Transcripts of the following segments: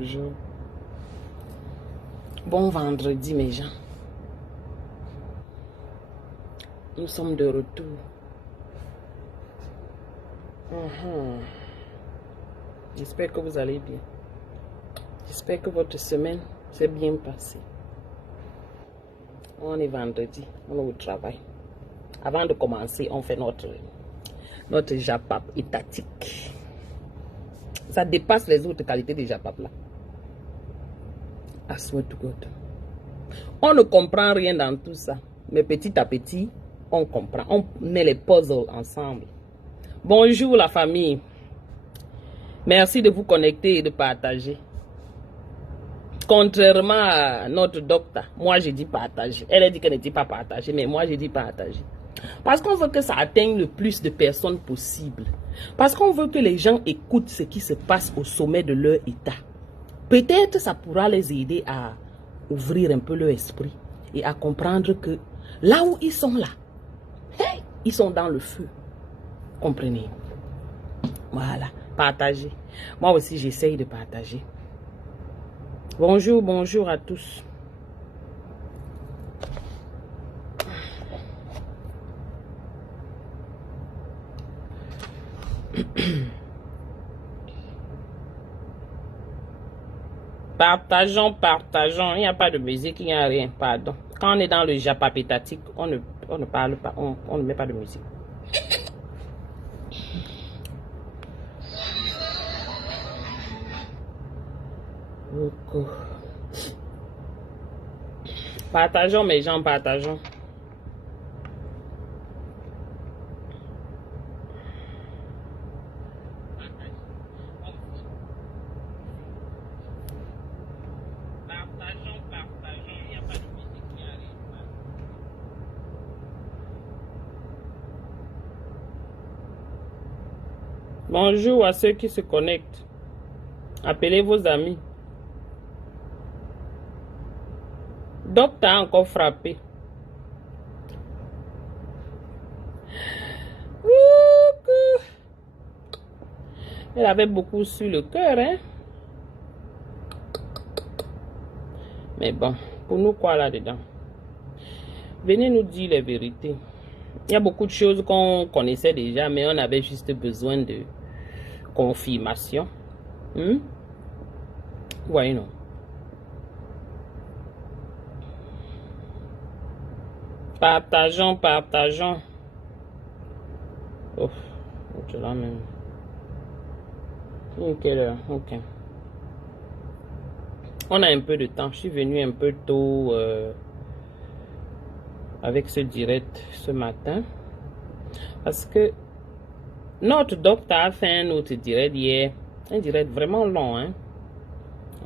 bonjour. Bon vendredi, mes gens. Nous sommes de retour. J'espère que vous allez bien. J'espère que votre semaine s'est bien passée. On est vendredi, on est au travail. Avant de commencer, on fait notre japap étatique. Ça dépasse les autres qualités de japap là. I swear to God. On ne comprend rien dans tout ça. Mais petit à petit, on comprend. On met les puzzles ensemble. Bonjour la famille. Merci de vous connecter et de partager. Contrairement à notre docteur, moi je dis partager. Elle a dit qu'elle ne dit pas partager, mais moi je dis partager. Parce qu'on veut que ça atteigne le plus de personnes possible. Parce qu'on veut que les gens écoutent ce qui se passe au sommet de leur état. Peut-être ça pourra les aider à ouvrir un peu leur esprit et à comprendre que là où ils sont là, hey, ils sont dans le feu. Comprenez? Voilà, partagez. Moi aussi j'essaye de partager. Bonjour, bonjour à tous. Partageons, partageons. Il n'y a pas de musique, il n'y a rien, pardon. Quand on est dans le japapétatique, on ne parle pas, on ne met pas de musique. Partageons mes gens, partageons. Bonjour à ceux qui se connectent. Appelez vos amis. Docteur a encore frappé. Elle avait beaucoup sur le cœur, hein. Mais bon, pour nous quoi là-dedans? Venez nous dire les vérités. Il y a beaucoup de choses qu'on connaissait déjà, mais on avait juste besoin de confirmation. Ouais, non. Partageons, partageons. Oh, c'est là même. Quelle heure? Ok. On a un peu de temps. Je suis venu un peu tôt avec ce direct ce matin. Parce que notre docteur a fait un autre direct hier. Un direct vraiment long, hein.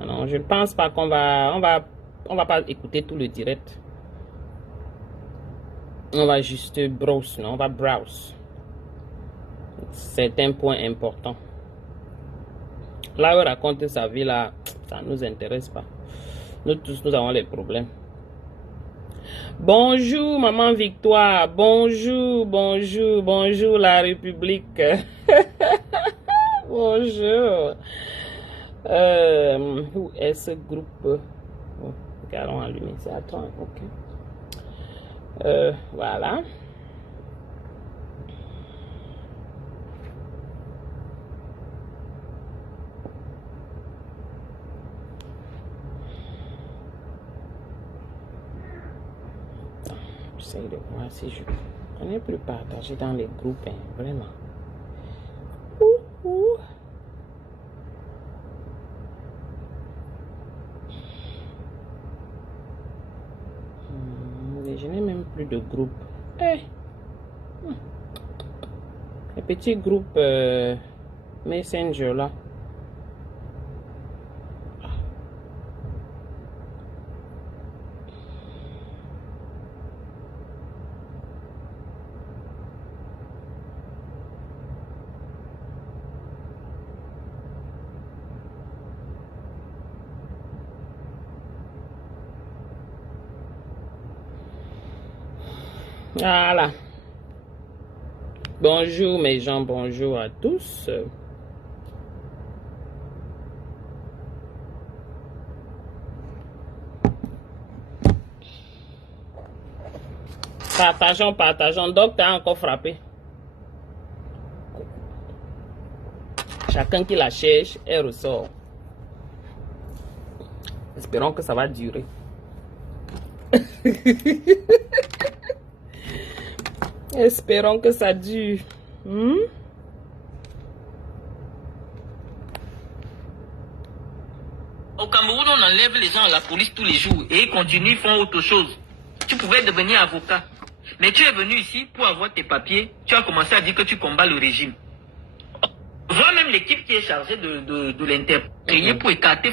Alors, je ne pense pas qu'on va pas écouter tout le direct. On va juste browse, non? On va browse. C'est un point important. Là où il raconte sa vie, là, ça ne nous intéresse pas. Nous tous, nous avons les problèmes. Bonjour, maman Victoire. Bonjour, bonjour, bonjour, la République. Bonjour. Où est ce groupe? Oh, regardons allumer, c'est à toi, ok. Voilà. J'essaie de voir si je n'ai plus partagé dans les groupes, hein, vraiment. Je n'ai même plus de groupe. Les petits groupes Messenger là. Voilà. Bonjour mes gens, bonjour à tous. Partageons. Docteur a encore frappé. Chacun qui la cherche, elle ressort. Espérons que ça va durer. Espérons que ça dure. Au Cameroun, on enlève les gens à la police tous les jours et ils continuent, ils font autre chose. Tu pouvais devenir avocat. Mais tu es venu ici pour avoir tes papiers. Tu as commencé à dire que tu combats le régime. Vois même l'équipe qui est chargée de l'interpréter pour écarter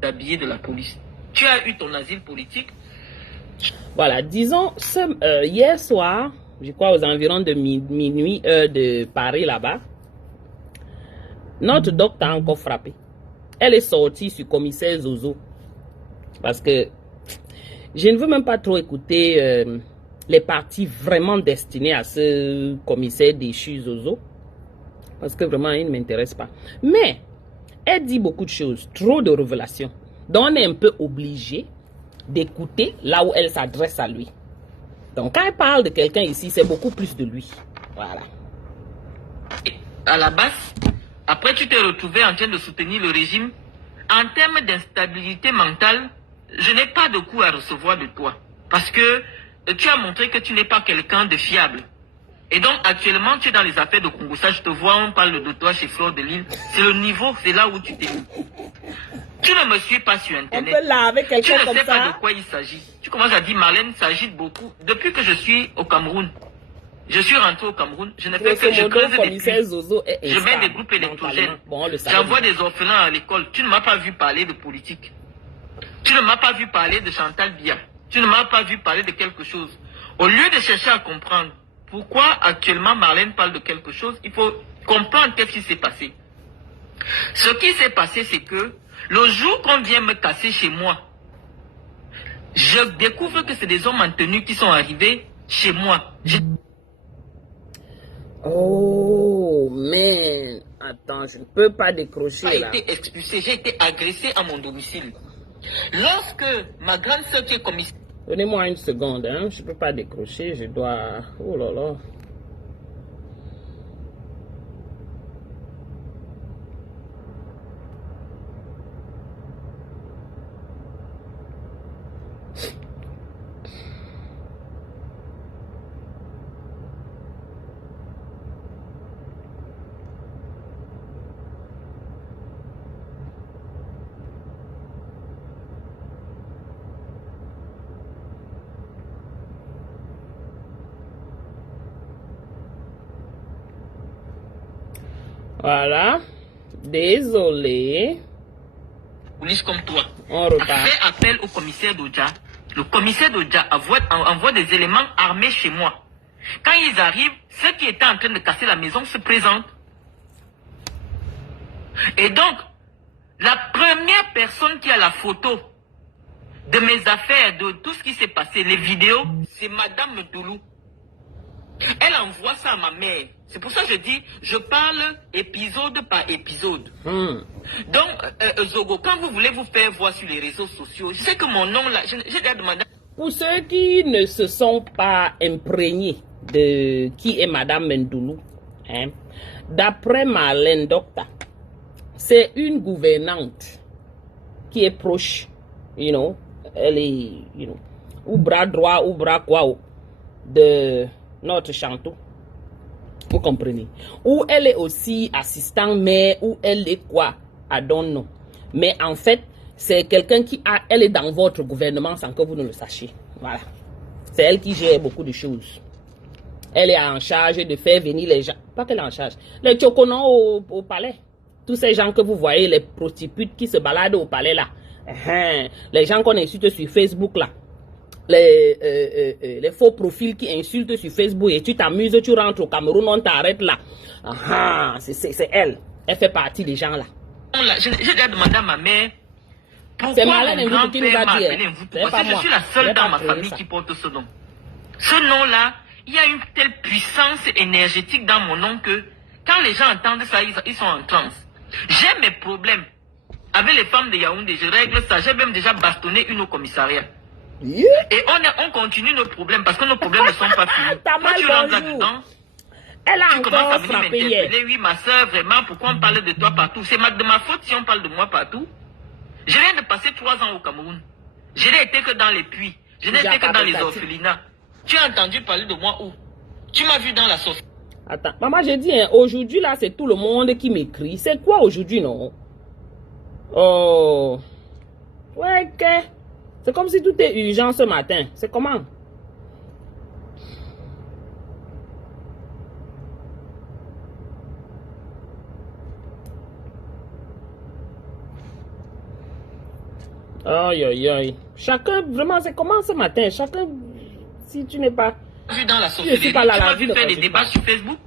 d'habiller de la police. Tu as eu ton asile politique. Voilà, disons, hier soir, je crois aux environs de minuit, heure de Paris là-bas, notre docteur a encore frappé. Elle est sortie sur commissaire Zozo. Parce que je ne veux même pas trop écouter les parties vraiment destinées à ce commissaire déchu Zozo. Parce que vraiment, il ne m'intéresse pas. Mais, elle dit beaucoup de choses, trop de révélations. Donc, on est un peu obligé d'écouter là où elle s'adresse à lui. Donc, quand elle parle de quelqu'un ici, c'est beaucoup plus de lui. Voilà. À la base, après tu t'es retrouvé en train de soutenir le régime. En termes d'instabilité mentale, je n'ai pas de coup à recevoir de toi. Parce que tu as montré que tu n'es pas quelqu'un de fiable. Et donc, actuellement, tu es dans les affaires de Congo. Ça, je te vois, on parle de toi chez Fleur de Lille. C'est le niveau, c'est là où tu t'es mis. Tu ne me suis pas sur Internet. On peut laver quelqu'un tu ne comme sais ça. pas de quoi il s'agit. Tu commences à dire, Marlène s'agite beaucoup. Depuis que je suis au Cameroun, je suis rentré au Cameroun, je ne fais que je creuse des puits. Je mets des groupes électrogènes. Bon, j'envoie des orphelins à l'école. Tu ne m'as pas vu parler de politique. Tu ne m'as pas vu parler de Chantal Biya. Tu ne m'as pas vu parler de quelque chose. Au lieu de chercher à comprendre pourquoi actuellement Marlène parle de quelque chose, il faut comprendre qu'est-ce qui s'est passé. Ce qui s'est passé, c'est que le jour qu'on vient me casser chez moi, je découvre que c'est des hommes en tenue qui sont arrivés chez moi. Oh, mais attends, je ne peux pas décrocher là. J'ai été expulsé, j'ai été agressé à mon domicile. Lorsque ma grande sœur qui est commissaire... Donnez-moi une seconde, hein. Je ne peux pas décrocher, je dois... Oh là là. Voilà. Désolé. Police comme toi. On repart. Fait appel au commissaire d'Odja. Le commissaire d'Odja envoie des éléments armés chez moi. Quand ils arrivent, ceux qui étaient en train de casser la maison se présentent. Et donc, la première personne qui a la photo de mes affaires, de tout ce qui s'est passé, les vidéos, c'est Madame Doulou. Elle envoie ça à ma mère. C'est pour ça que je dis, je parle épisode par épisode. Donc, Zogo, quand vous voulez vous faire voir sur les réseaux sociaux, je sais que mon nom là, j'ai déjà demandé. Pour ceux qui ne se sont pas imprégnés de qui est Madame Mendoulou, hein, d'après Marlène Docta, c'est une gouvernante qui est proche, elle est, ou bras droit ou bras quoi, de notre Chantou. Vous comprenez? Ou elle est aussi assistant maire, ou elle est quoi? I don't know. Mais en fait, c'est quelqu'un elle est dans votre gouvernement sans que vous ne le sachiez. Voilà. C'est elle qui gère beaucoup de choses. Elle est en charge de faire venir les gens. Pas qu'elle est en charge. Les tchokonos au palais. Tous ces gens que vous voyez, les prostituées qui se baladent au palais là. Les gens qu'on insulte sur Facebook là. Les faux profils qui insultent sur Facebook et tu t'amuses, tu rentres au Cameroun, on t'arrête là. C'est elle. Elle fait partie des gens là. J'ai déjà demandé à ma mère c'est pourquoi Marlène mon grand-père m'a appelé Mvoutou. Parce que je suis la seule dans ma famille qui porte ce nom. Ce nom-là, il y a une telle puissance énergétique dans mon nom que quand les gens entendent ça, ils sont en transe. J'ai mes problèmes avec les femmes de Yaoundé, je règle ça. J'ai même déjà bastonné une au commissariat. Yeah. Et on continue nos problèmes parce que nos problèmes ne sont pas finis. T'as Quand mal, tu rentres bonjour. là-dedans, Elle a tu commences à encore venir frappé hier. m'interpeller. Oui, ma soeur, vraiment, pourquoi on parle de toi partout? C'est de ma faute si on parle de moi partout. Je viens de passer 3 ans au Cameroun. Je n'ai été que dans les puits. Je n'ai été que dans les orphelinats. Tu as entendu parler de moi où? Tu m'as vu dans la sauce. Attends, maman, j'ai dit, hein, aujourd'hui, là, c'est tout le monde qui m'écrit. C'est quoi aujourd'hui, non? Oh. Ouais, ok. C'est comme si tout est urgent ce matin. C'est comment? Aïe, aïe, aïe. Chacun, vraiment, c'est comment ce matin? Chacun, si tu n'es pas... Vu dans la Je société. suis pas là, Tu la m'as vie vu de faire des quand débats tu sur Facebook.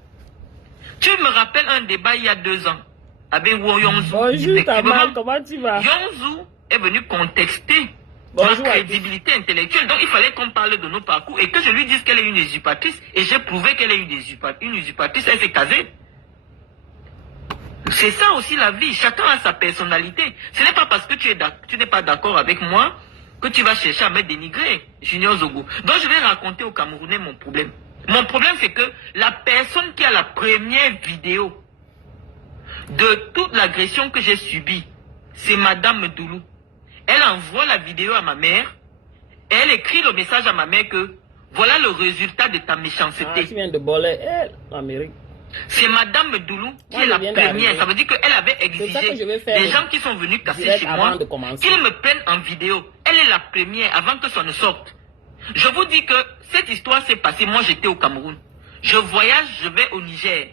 Tu me rappelles un débat il y a 2 ans avec Yonzu. Bonjour, Tamal, comment tu vas? Yonzu est venu contester Bonjour ma à crédibilité intellectuelle. Donc il fallait qu'on parle de nos parcours et que je lui dise qu'elle est une usurpatrice. Et j'ai prouvé qu'elle est une usurpatrice. Elle s'est casée. C'est ça aussi la vie. Chacun a sa personnalité. Ce n'est pas parce que tu n'es pas d'accord avec moi que tu vas chercher à me dénigrer, Junior Zogo. Donc je vais raconter aux Camerounais mon problème. Mon problème, c'est que la personne qui a la première vidéo de toute l'agression que j'ai subie, c'est Madame Doulou. Elle envoie la vidéo à ma mère et elle écrit le message à ma mère que voilà le résultat de ta méchanceté. Ah, tu viens de voler, l'Amérique. C'est Madame Doulou qui Moi, est je la viens première. d'arriver. Ça veut dire qu'elle avait C'est ça que exigé je vais faire des gens qui sont venus casser direct chez avant moi de commencer. qu'ils me prennent en vidéo. Elle est la première avant que ça ne sorte. Je vous dis que cette histoire s'est passée. Moi, j'étais au Cameroun. Je voyage, je vais au Niger.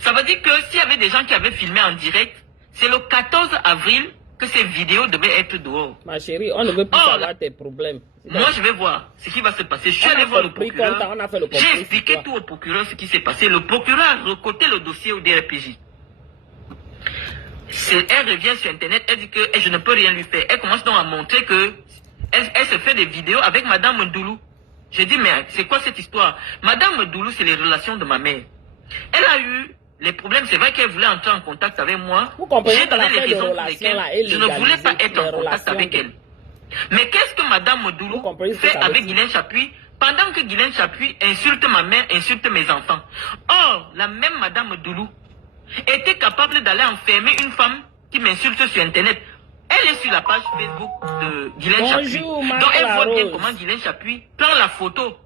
Ça veut dire que s'il y avait des gens qui avaient filmé en direct, c'est le 14 avril que ces vidéos devaient être dehors. Ma chérie, on ne veut plus savoir tes problèmes. Moi, je vais voir ce qui va se passer. Je suis On allé a voir le compris, procureur. on a fait le J'ai compris, expliqué c'est tout au procureur ce qui s'est passé. Le procureur a recoté le dossier au DRPJ. Elle revient sur Internet, elle dit que je ne peux rien lui faire. Elle commence donc à montrer que elle se fait des vidéos avec Madame Doulou. J'ai dit, mais c'est quoi cette histoire? Madame Doulou, c'est les relations de ma mère. Elle a eu les problèmes, c'est vrai qu'elle voulait entrer en contact avec moi. Vous comprenez J'ai donné que les l'affaire de raisons pour relation, lesquelles là, est je ne voulais pas légalisée, être en les contact relations avec de- elle. Mais qu'est-ce que Madame Doulou Vous comprenez ce que fait ça veut avec dire? Guylaine Chapuis pendant que Guylaine Chapuis insulte ma mère, insulte mes enfants? Or, la même Madame Doulou était capable d'aller enfermer une femme qui m'insulte sur Internet. Elle est sur la page Facebook de Guylaine Chapuis. Bonjour, Donc Marc elle voit bien Larose. comment Guylaine Chapuis prend la photo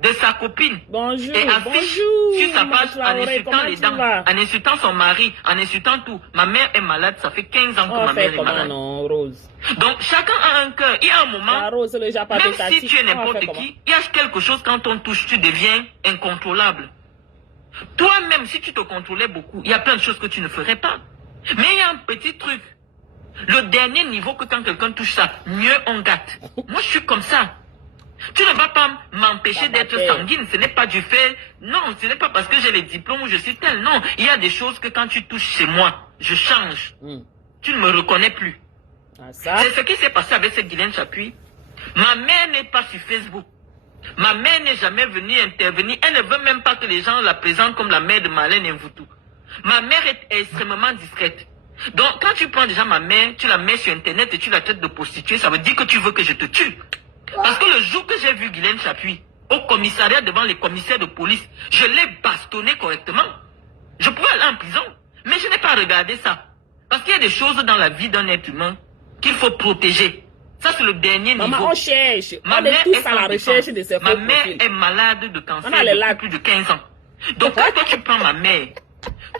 de sa copine Bonjour, et affiche bonjour, sur sa page Marc en Lauré, insultant comment les tu dents, vas? en insultant son mari, en insultant tout. Ma mère est malade, ça fait 15 ans que On ma fait mère est comment, malade. non, Rose? Donc chacun a un cœur. Il y a un moment, La Rose, c'est le Japon même tactique. si tu es On va n'importe faire comment? qui, il y a quelque chose quand on touche, tu deviens incontrôlable. Toi-même, si tu te contrôlais beaucoup, il y a plein de choses que tu ne ferais pas. Mais il y a un petit truc. Le dernier niveau que quand quelqu'un touche ça, mieux on gâte. Moi, je suis comme ça. Tu ne vas pas m'empêcher d'être sanguine. Ce n'est pas du fait. Non, ce n'est pas parce que j'ai les diplômes ou je suis tel. Non, il y a des choses que quand tu touches chez moi, je change. Tu ne me reconnais plus. Ah, ça? C'est ce qui s'est passé avec cette Guylaine Chapuis. Ma mère n'est pas sur Facebook. Ma mère n'est jamais venue intervenir. Elle ne veut même pas que les gens la présentent comme la mère de Marlène Mvoutou. Ma mère est extrêmement discrète. Donc, quand tu prends déjà ma mère, tu la mets sur Internet et tu la traites de prostituée, ça veut dire que tu veux que je te tue. Parce que le jour que j'ai vu Guylaine Chapuis au commissariat devant les commissaires de police, je l'ai bastonné correctement. Je pouvais aller en prison, mais je n'ai pas regardé ça. Parce qu'il y a des choses dans la vie d'un être humain qu'il faut protéger. Ça, c'est le dernier niveau. Maman, on cherche. Ma On mère est tous est à la sans recherche défense. de ces Ma faux mère profils. est malade de cancer On a les depuis lacs. plus de 15 ans. Donc, quand toi, tu prends ma mère,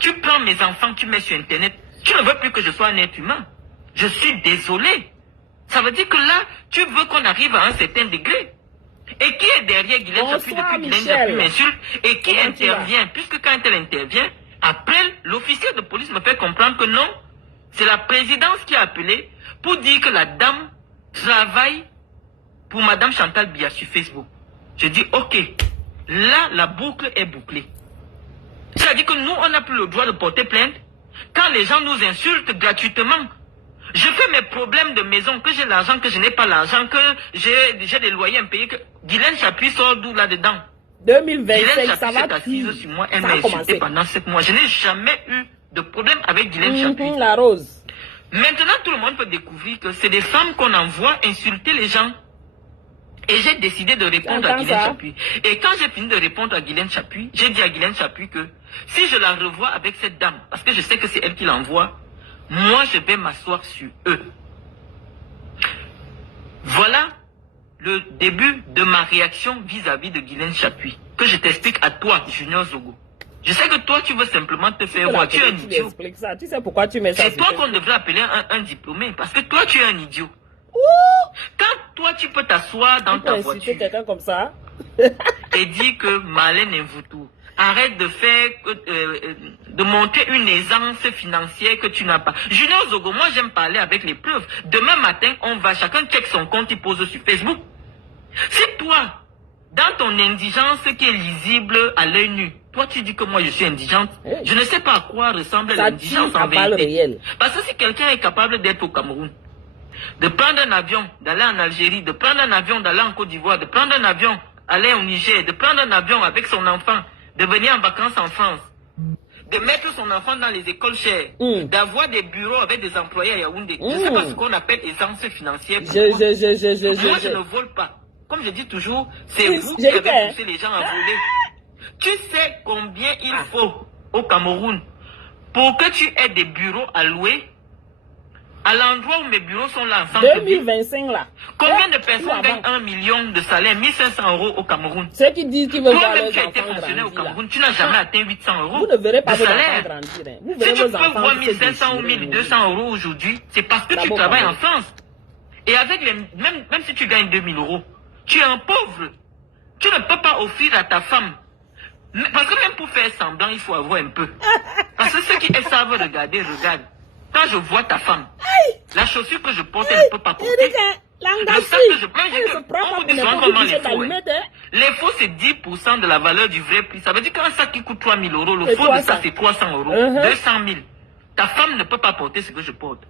tu prends mes enfants, tu mets sur Internet, tu ne veux plus que je sois un être humain. Je suis désolé. Ça veut dire que là, tu veux qu'on arrive à un certain degré. Et qui est derrière Guylaine Chapuis Bonsoir, depuis Guylaine Michel. Chapuis m'insulte et qui Comment tu vas? intervient? Puisque quand elle intervient, après, l'officier de police me fait comprendre que non, c'est la présidence qui a appelé pour dire que la dame travaille pour Madame Chantal Biya sur Facebook. Je dis, ok, là, la boucle est bouclée. C'est-à-dire que nous, on n'a plus le droit de porter plainte quand les gens nous insultent gratuitement. Je fais mes problèmes de maison, que j'ai l'argent, que je n'ai pas l'argent, que j'ai des loyers impayés. Que... Guylaine Chapuis sort d'où là-dedans? 2025, Guylaine ça Chapuis va s'est assise plus. sur moi, elle Ça m'a a insulté commencé. pendant 7 mois. Je n'ai jamais eu de problème avec Guylaine Chapuis. La Rose. Maintenant, tout le monde peut découvrir que c'est des femmes qu'on envoie insulter les gens. Et j'ai décidé de répondre à J'entends Guylaine ça. Chapuis. Et quand j'ai fini de répondre à Guylaine Chapuis, j'ai dit à Guylaine Chapuis que si je la revois avec cette dame, parce que je sais que c'est elle qui l'envoie, moi je vais m'asseoir sur eux. Voilà le début de ma réaction vis-à-vis de Guylaine Chapuis. Que je t'explique à toi, Junior Zogo. Je sais que toi, tu veux simplement te faire voir. Tu es un idiot. Ça. Tu sais pourquoi tu mets ça? C'est toi qu'on devrait appeler un diplômé. Parce que toi, tu es un idiot. Quand toi, tu peux t'asseoir dans ta voiture quelqu'un comme ça et dire que Marlène Mvutu, arrête de faire, de montrer une aisance financière que tu n'as pas. Junior Zogo, moi j'aime parler avec les preuves. Demain matin, on va chacun check son compte, il pose sur Facebook. Si toi, dans ton indigence qui est lisible à l'œil nu, toi tu dis que moi je suis indigente, je ne sais pas à quoi ressemble l'indigence en vérité. Parce que si quelqu'un est capable d'être au Cameroun, de prendre un avion, d'aller en Algérie, de prendre un avion, d'aller en Côte d'Ivoire, de prendre un avion, aller au Niger, de prendre un avion avec son enfant, de venir en vacances en France, de mettre son enfant dans les écoles chères, d'avoir des bureaux avec des employés à Yaoundé. Je ne sais pas ce qu'on appelle aisance financière. Moi, je ne vole pas. Comme je dis toujours, c'est vous qui avez poussé les gens à voler. Tu sais combien il faut au Cameroun pour que tu aies des bureaux à louer? À l'endroit où mes bureaux sont là, en 2025 là. Combien de personnes gagnent 1 million de salaire, 1500 euros au Cameroun? Ceux qui disent qu'ils veulent voir Toi-même, leurs tu as été enfants fonctionnaire au grandir, Cameroun, tu n'as jamais atteint 800 euros. Vous ne verrez pas de vos enfants salaire. grandir. Hein. Vous Si verrez tu vos peux enfants voir se 1500 ou déchirer, 1200 euros aujourd'hui, c'est parce que tu travailles en France. Et avec les, même si tu gagnes 2000 euros, tu es un pauvre. Tu ne peux pas offrir à ta femme. Parce que même pour faire semblant, il faut avoir un peu. Parce que ceux qui savent regarder, regardent. Quand je vois ta femme, la chaussure que je porte, elle ne peut pas porter. Le sac que je prends, on vous dit souvent comment les faux. Les faux, c'est 10% de la valeur du vrai prix. Ça veut dire qu'un sac qui coûte 3000 euros, le faux de ça, c'est 300 euros, 200 000. Ta femme ne peut pas porter ce que je porte.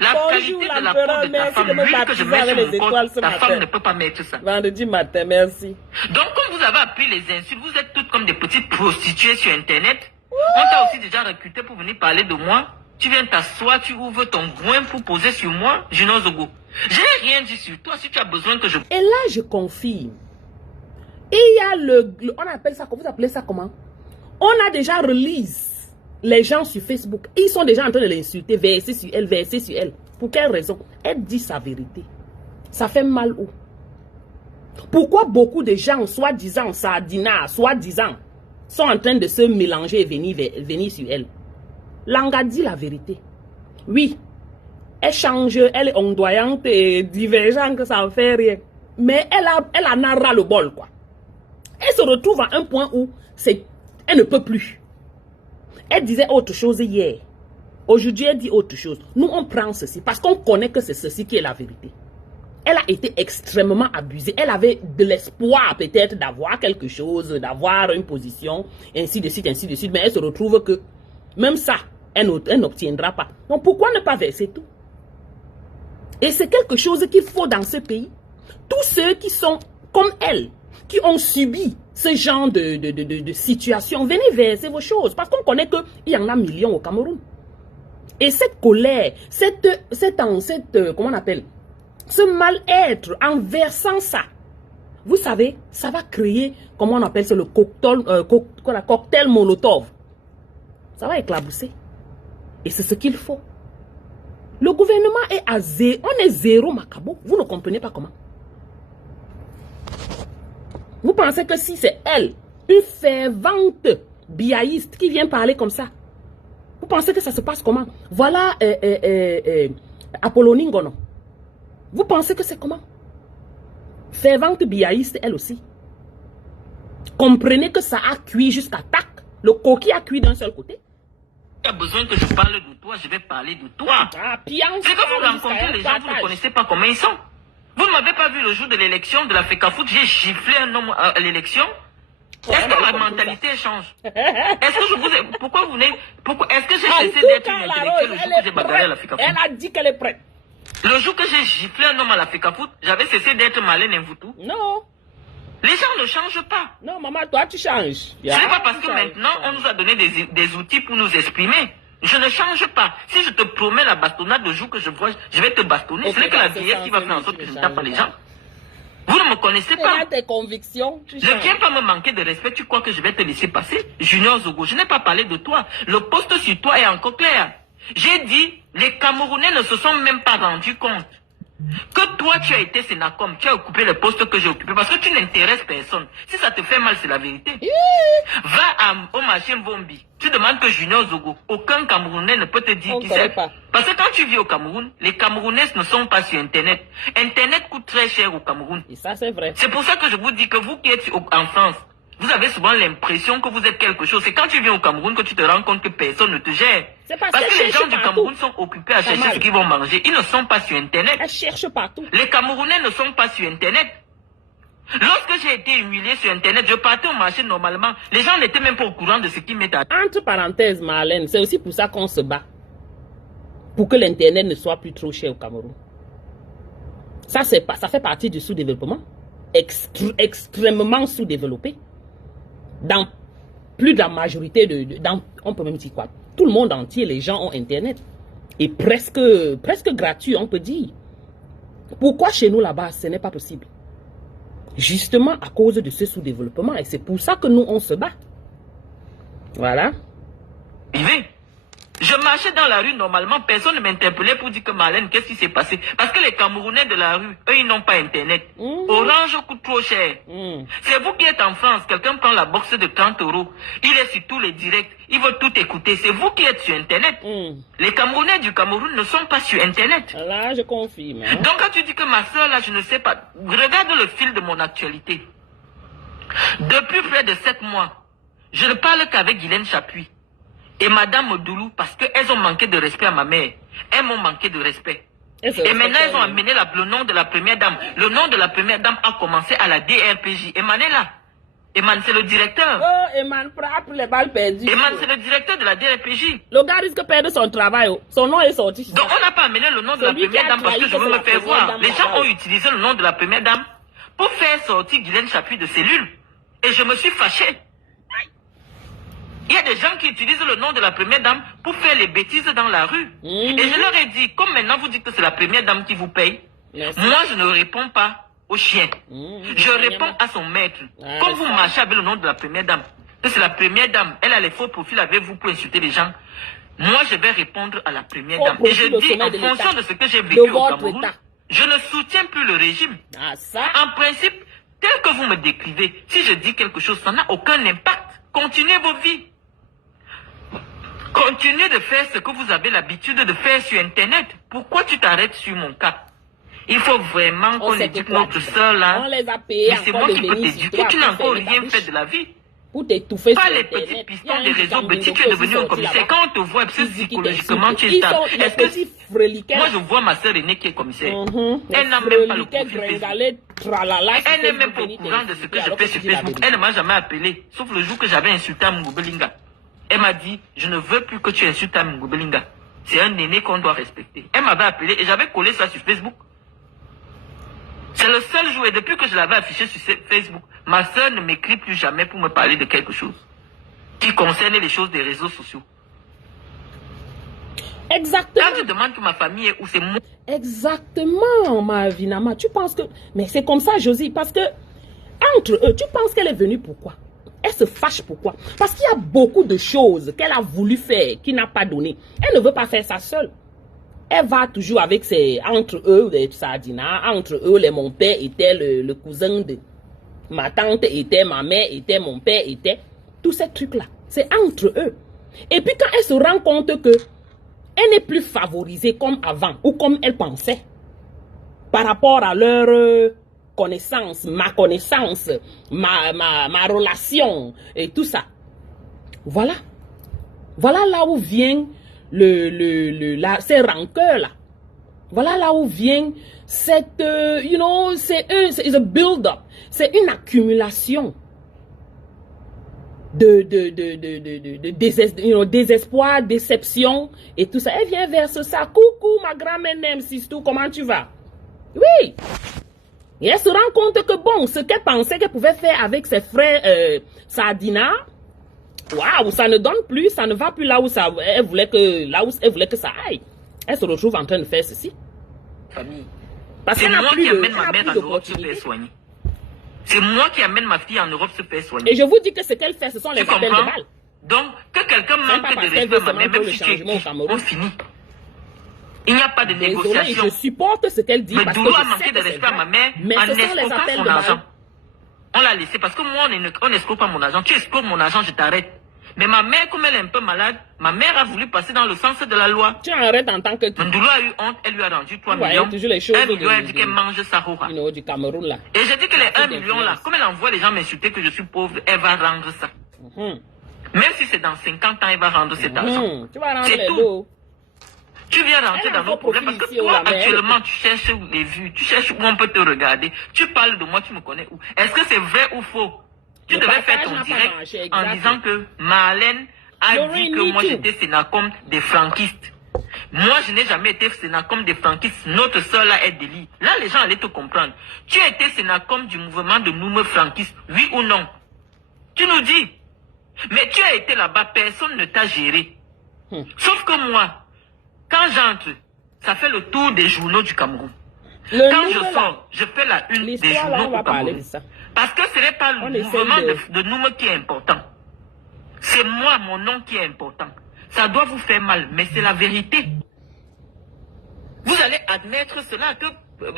La qualité de la peau de ta femme, l'huile que je mets sur mon corps, ta femme ne peut pas mettre ça. Vendredi matin, merci. Donc, comme vous avez appris les insultes, vous êtes toutes comme des petites prostituées sur Internet. On t'a aussi déjà recruté pour venir parler de moi. Tu viens t'asseoir, tu ouvres ton groin pour poser sur moi, Junior Zogo. Je n'ai rien dit sur toi si tu as besoin que je... Et là, je confirme. Et il y a on appelle ça, vous appelez ça comment? On a déjà release les gens sur Facebook. Ils sont déjà en train de l'insulter, verser sur elle, verser sur elle. Pour quelle raison? Elle dit sa vérité. Ça fait mal où? Pourquoi beaucoup de gens, soi-disant sardinards, soi-disant, sont en train de se mélanger et venir sur elle? Langa dit la vérité. Oui, elle change, elle est ondoyante et divergente, que ça ne fait rien. Mais elle en a ras le bol, quoi. Elle se retrouve à un point où elle ne peut plus. Elle disait autre chose hier. Aujourd'hui, elle dit autre chose. Nous, on prend ceci parce qu'on connaît que c'est ceci qui est la vérité. Elle a été extrêmement abusée. Elle avait de l'espoir peut-être d'avoir quelque chose, d'avoir une position, ainsi de suite, ainsi de suite. Mais elle se retrouve que même ça, elle n'obtiendra pas. Donc pourquoi ne pas verser tout? Et c'est quelque chose qu'il faut dans ce pays. Tous ceux qui sont comme elle, qui ont subi ce genre de situation, venez verser vos choses. Parce qu'on connaît qu'il y en a millions au Cameroun. Et cette colère, comment on appelle, ce mal-être en versant ça, vous savez, ça va créer, comment on appelle ça, le cocktail Molotov. Ça va éclabousser. Et c'est ce qu'il faut. Le gouvernement est à zéro. On est zéro macabo. Vous ne comprenez pas comment. Vous pensez que si c'est elle, une fervente biaïste qui vient parler comme ça, vous pensez que ça se passe comment? Voilà Apollonie Ngono. Vous pensez que c'est comment? Fervente biaïste, elle aussi. Comprenez que ça a cuit jusqu'à tac. Le coquille a cuit d'un seul côté. Tu as besoin que je parle de toi, je vais parler de toi. C'est que vous rencontrez les gens, vous ne connaissez pas comment ils sont. Vous ne m'avez pas vu le jour de l'élection de la FECAFOOT, j'ai giflé un homme à l'élection. Est-ce que ma mentalité change? Est-ce que je vous ai... Pourquoi vous venez... Est-ce que j'ai cessé d'être une intellectuelle le jour que j'ai bagarré à la FECAFOOT? Elle a dit qu'elle est prête. Le jour que j'ai giflé un homme à la FECAFOOT, j'avais cessé d'être Marlène Mvutu. Non. Les gens ne changent pas. Non, maman, toi, tu changes. Ce n'est pas parce que maintenant, on nous a donné des outils pour nous exprimer. Je ne change pas. Si je te promets la bastonnade le jour que je vois, je vais te bastonner. Ce n'est que la vieillesse qui va faire en sorte que je ne tape pas les gens. Vous ne me connaissez Tu pas. as tes convictions. Tu Ne changes. viens pas me manquer de respect. Tu crois que je vais te laisser passer? Junior Zogo, je n'ai pas parlé de toi. Le poste sur toi est encore clair. J'ai dit, les Camerounais ne se sont même pas rendus compte que toi, tu as été Sénacom, tu as occupé le poste que j'ai occupé parce que tu n'intéresses personne. Si ça te fait mal, c'est la vérité. Va au marché Mvombi. Tu demandes que Junior Zogo, aucun Camerounais ne peut te dire On qui connaît c'est. pas. Parce que quand tu vis au Cameroun, les Camerounais ne sont pas sur Internet. Internet coûte très cher au Cameroun. Et ça, c'est vrai. C'est pour ça que je vous dis que vous qui êtes en France, vous avez souvent l'impression que vous êtes quelque chose. C'est quand tu viens au Cameroun que tu te rends compte que personne ne te gère. C'est parce Parce qu'elle que les gens cherche du partout. Cameroun sont occupés à chercher Kamal. ce qu'ils vont manger. Ils ne sont pas sur Internet. Elle cherche partout. Les Camerounais ne sont pas sur Internet. Lorsque j'ai été humilié sur Internet, je partais au marché normalement. Les gens n'étaient même pas au courant de ce qui m'est arrivé. Entre parenthèses, Marlène, c'est aussi pour ça qu'on se bat. Pour que l'Internet ne soit plus trop cher au Cameroun. Ça fait partie du sous-développement. Extrêmement sous-développé. Dans plus de la majorité on peut même dire quoi? Tout le monde entier, les gens ont Internet. Et presque gratuit, on peut dire. Pourquoi chez nous là-bas, ce n'est pas possible? Justement à cause de ce sous-développement. Et c'est pour ça que nous, on se bat. Voilà. Je marchais dans la rue normalement, personne ne m'interpellait pour dire que Marlène, qu'est-ce qui s'est passé? Parce que les Camerounais de la rue, eux, ils n'ont pas Internet. Orange coûte trop cher. C'est vous qui êtes en France, quelqu'un prend la box de 30 €, il est sur tous les directs, il veut tout écouter. C'est vous qui êtes sur Internet. Les Camerounais du Cameroun ne sont pas sur Internet. Là, je confirme. Hein. Donc quand tu dis que ma soeur, là, je ne sais pas, regarde le fil de mon actualité. Depuis près de 7 mois, je ne parle qu'avec Guylaine Chapuis et Madame Doulou parce qu'elles ont manqué de respect à ma mère. Elles m'ont manqué de respect. Et maintenant, elles ont amené le nom de la première dame. Le nom de la première dame a commencé à la DRPJ. Eman est là. Eman, c'est le directeur. Oh, Eman frappe les balles perdues. Eman, c'est le directeur de la DRPJ. Le gars risque de perdre son travail. Oh. Son nom est sorti. Donc, on n'a pas amené le nom de la première dame parce que je veux me faire voir. Les gens ont utilisé le nom de la première dame pour faire sortir Guylaine Chapuis de cellule. Et je me suis fâché. Il y a des gens qui utilisent le nom de la première dame pour faire les bêtises dans la rue. Et je leur ai dit, comme maintenant vous dites que c'est la première dame qui vous paye, moi je ne réponds pas au chien. Je réponds à son maître. Comme vous marchez avec le nom de la première dame, que c'est la première dame, elle a les faux profils avec vous pour insulter les gens. Moi je vais répondre à la première dame. Et je dis, en fonction de ce que j'ai vécu au Cameroun, je ne soutiens plus le régime. En principe, tel que vous me décrivez, si je dis quelque chose, ça n'a aucun impact. Continuez vos vies. Continuez de faire ce que vous avez l'habitude de faire sur Internet. Pourquoi tu t'arrêtes sur mon cas? Il faut vraiment qu'on éduque notre soeur là. On les a payés. C'est moi qui peux t'éduquer. Tu n'as encore rien fait de la vie. Pour t'étouffer pas les petits pistons des réseaux petits, tu es devenu un commissaire. Quand on te voit psychologiquement, tu es stable. Est-ce que moi je vois ma soeur aînée qui est commissaire? Elle n'a même pas le profil Facebook. Elle n'est même pas au courant de ce que je fais sur Facebook. Elle ne m'a jamais appelé, sauf le jour que j'avais insulté Mungu Belinga. Elle m'a dit, je ne veux plus que tu insultes Mungu Belinga. C'est un aîné qu'on doit respecter. Elle m'avait appelé et j'avais collé ça sur Facebook. C'est le seul jour, et depuis que je l'avais affiché sur Facebook, ma soeur ne m'écrit plus jamais pour me parler de quelque chose qui concerne les choses des réseaux sociaux. Exactement. Quand je demande que ma famille est où, c'est moi. Exactement, Mavinama. Tu penses que... Mais c'est comme ça, Josie, parce que entre eux, tu penses qu'elle est venue pourquoi? Elle se fâche pourquoi? Parce qu'il y a beaucoup de choses qu'elle a voulu faire, qui n'a pas donné. Elle ne veut pas faire ça seule. Elle va toujours avec ses... Entre eux, les Sardina, entre eux, mon père était le cousin de... Ma tante était, ma mère était, mon père était. Tous ces trucs-là, c'est entre eux. Et puis quand elle se rend compte que elle n'est plus favorisée comme avant, ou comme elle pensait, par rapport à leur connaissance, ma connaissance, ma relation, et tout ça. Voilà. Voilà là où vient ces rancœurs-là. Voilà là où vient cette, c'est un build-up. C'est une accumulation de désespoir, déception et tout ça. Elle vient verser ça. Coucou, ma grand-mère Nem Sistou, comment tu vas? Oui. Et elle se rend compte que bon, ce qu'elle pensait qu'elle pouvait faire avec ses frères Sardina, waouh, ça ne donne plus, ça ne va plus là où elle voulait que ça aille. Elle se retrouve en train de faire ceci. Famille. Parce C'est qu'elle n'a moi plus qui amène ma elle n'a mère plus en Europe se faire d'opportunité. soigner. C'est moi qui amène ma fille en Europe se faire soigner. Et je vous dis que ce qu'elle fait, ce sont les Tu appels de comprends? balle. Donc, que quelqu'un pas manque parce de qu'elle respect veut à ma seulement mère, pour même le si tu es changement au qui, Cameroun. on finit. Il n'y a pas de Désolée, négociation. je supporte ce qu'elle dit Mais parce que Doulou a je manqué sais de que c'est respect à ma vrai. mère Mais en ce sont les escroquant appels son de argent. balle. On l'a laissé parce que moi, on n'escroque pas mon argent. Tu escroques mon argent, je t'arrête. Mais ma mère, comme elle est un peu malade, ma mère a voulu passer dans le sens de la loi. Tu arrêtes en tant que qui? Ndoulou a eu honte, elle lui a rendu 3 Ouais, millions. toujours les choses 1 million, elle dit qu'elle mange sa hora. du Cameroun là. Et j'ai dit que les 1 million là, d'influence. comme elle envoie les gens m'insulter que je suis pauvre, elle va rendre ça. Même si c'est dans 50 ans, elle va rendre cet argent. Tu vas rendre C'est les tout. dos. Tu viens rentrer Elle a dans nos un problèmes profil parce que ici, toi, oh là, mais actuellement, tu cherches les vues, tu cherches où on peut te regarder. Tu parles de moi, tu me connais où. Est-ce que c'est vrai ou faux? Tu Le devais faire partage ton n'a pas direct marché, en exact. disant que Marlène a You're dit in que me moi too. j'étais sénacom des franquistes. Moi, je n'ai jamais été sénacom des franquistes. Notre sœur là est délit. Là, les gens allaient te comprendre. Tu as été sénacom du mouvement de Noumé franquiste, oui ou non? Tu nous dis. Mais tu as été là-bas, personne ne t'a géré. Sauf que moi, quand j'entre, ça fait le tour des journaux du Cameroun. Quand je sors, je fais la une des L'histoire là, on journaux va au parler Cameroun. de ça. Parce que ce n'est pas On le essaye mouvement de- de Noumé qui est important. C'est moi, mon nom qui est important. Ça doit vous faire mal, mais c'est la vérité. Vous allez admettre cela, que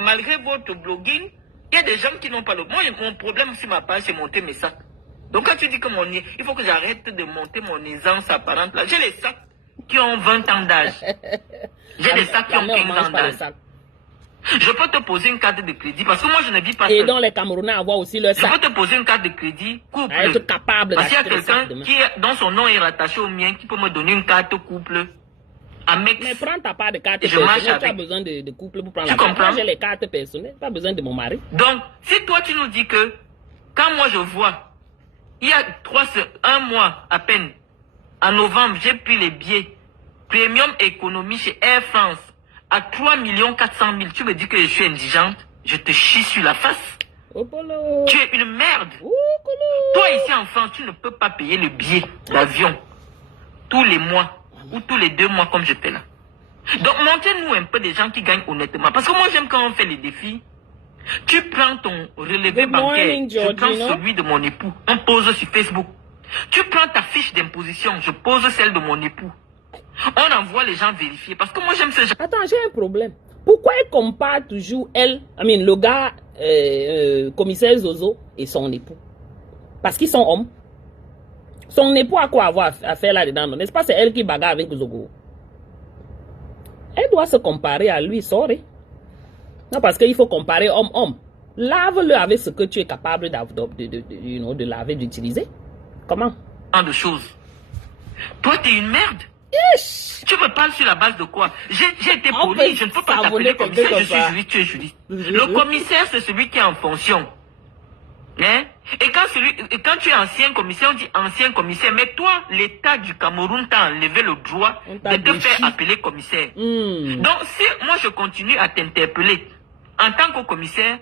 malgré votre blogging, il y a des gens qui n'ont pas le... Moi, mon problème sur ma page, c'est monter mes sacs. Donc quand tu dis que il faut que j'arrête de monter mon aisance apparente, là, j'ai les sacs qui ont 20 ans d'âge. J'ai des sacs qui ont 15 ans d'âge. Je peux te poser une carte de crédit parce que moi je ne vis pas Et seul. donc les Camerounais avoir aussi leur Je sac. peux te poser une carte de crédit couple. À être capable Parce qu'il y a d'acheter le sac quelqu'un demain. dont son nom est rattaché au mien qui peut me donner une carte couple. Mais prends ta part de carte Je marche personnelle. Tu as avec. besoin de couple pour prendre Tu la carte. comprends? Moi, j'ai les cartes personnelles. Pas besoin de mon mari. Donc, si toi tu nous dis que quand moi je vois, il y a un mois à peine, en novembre, j'ai pris les billets Premium Économie chez Air France à 3 400 000. Tu me dis que je suis indigente, je te chie sur la face. Oh, polo. Tu es une merde. Oh, polo. Toi ici en France, tu ne peux pas payer le billet d'avion tous les mois ou tous les 2 mois comme je fais là. Donc montrez-nous un peu des gens qui gagnent honnêtement. Parce que moi j'aime quand on fait les défis. Tu prends ton relevé Good bancaire, morning, je prends Georgina. celui de mon époux, on pose sur Facebook. Tu prends ta fiche d'imposition, je pose celle de mon époux. On envoie les gens vérifier. Parce que moi j'aime ce genre. Attends, j'ai un problème. Pourquoi elle compare toujours le gars, commissaire Zozo et son époux? Parce qu'ils sont hommes. Son époux a quoi avoir à faire là-dedans? N'est-ce pas c'est elle qui bagarre avec Zogo? Elle doit se comparer à lui, sorry. Non, parce qu'il faut comparer homme-homme. Lave-le avec ce que tu es capable de laver, d'utiliser. Comment? De choses. Toi, tu es une merde. Ish. Tu me parles sur la base de quoi? J'ai été On poli, peut je ne peux pas savonner t'appeler commissaire, quelqu'un je suis comme ça. juriste, tu es juriste. Le commissaire, c'est celui qui est en fonction. Hein? Et quand tu es ancien commissaire, on dit ancien commissaire. Mais toi, l'État du Cameroun t'a enlevé le droit On t'a de te déchi. faire appeler commissaire. Hmm. Donc, si moi je continue à t'interpeller en tant que commissaire,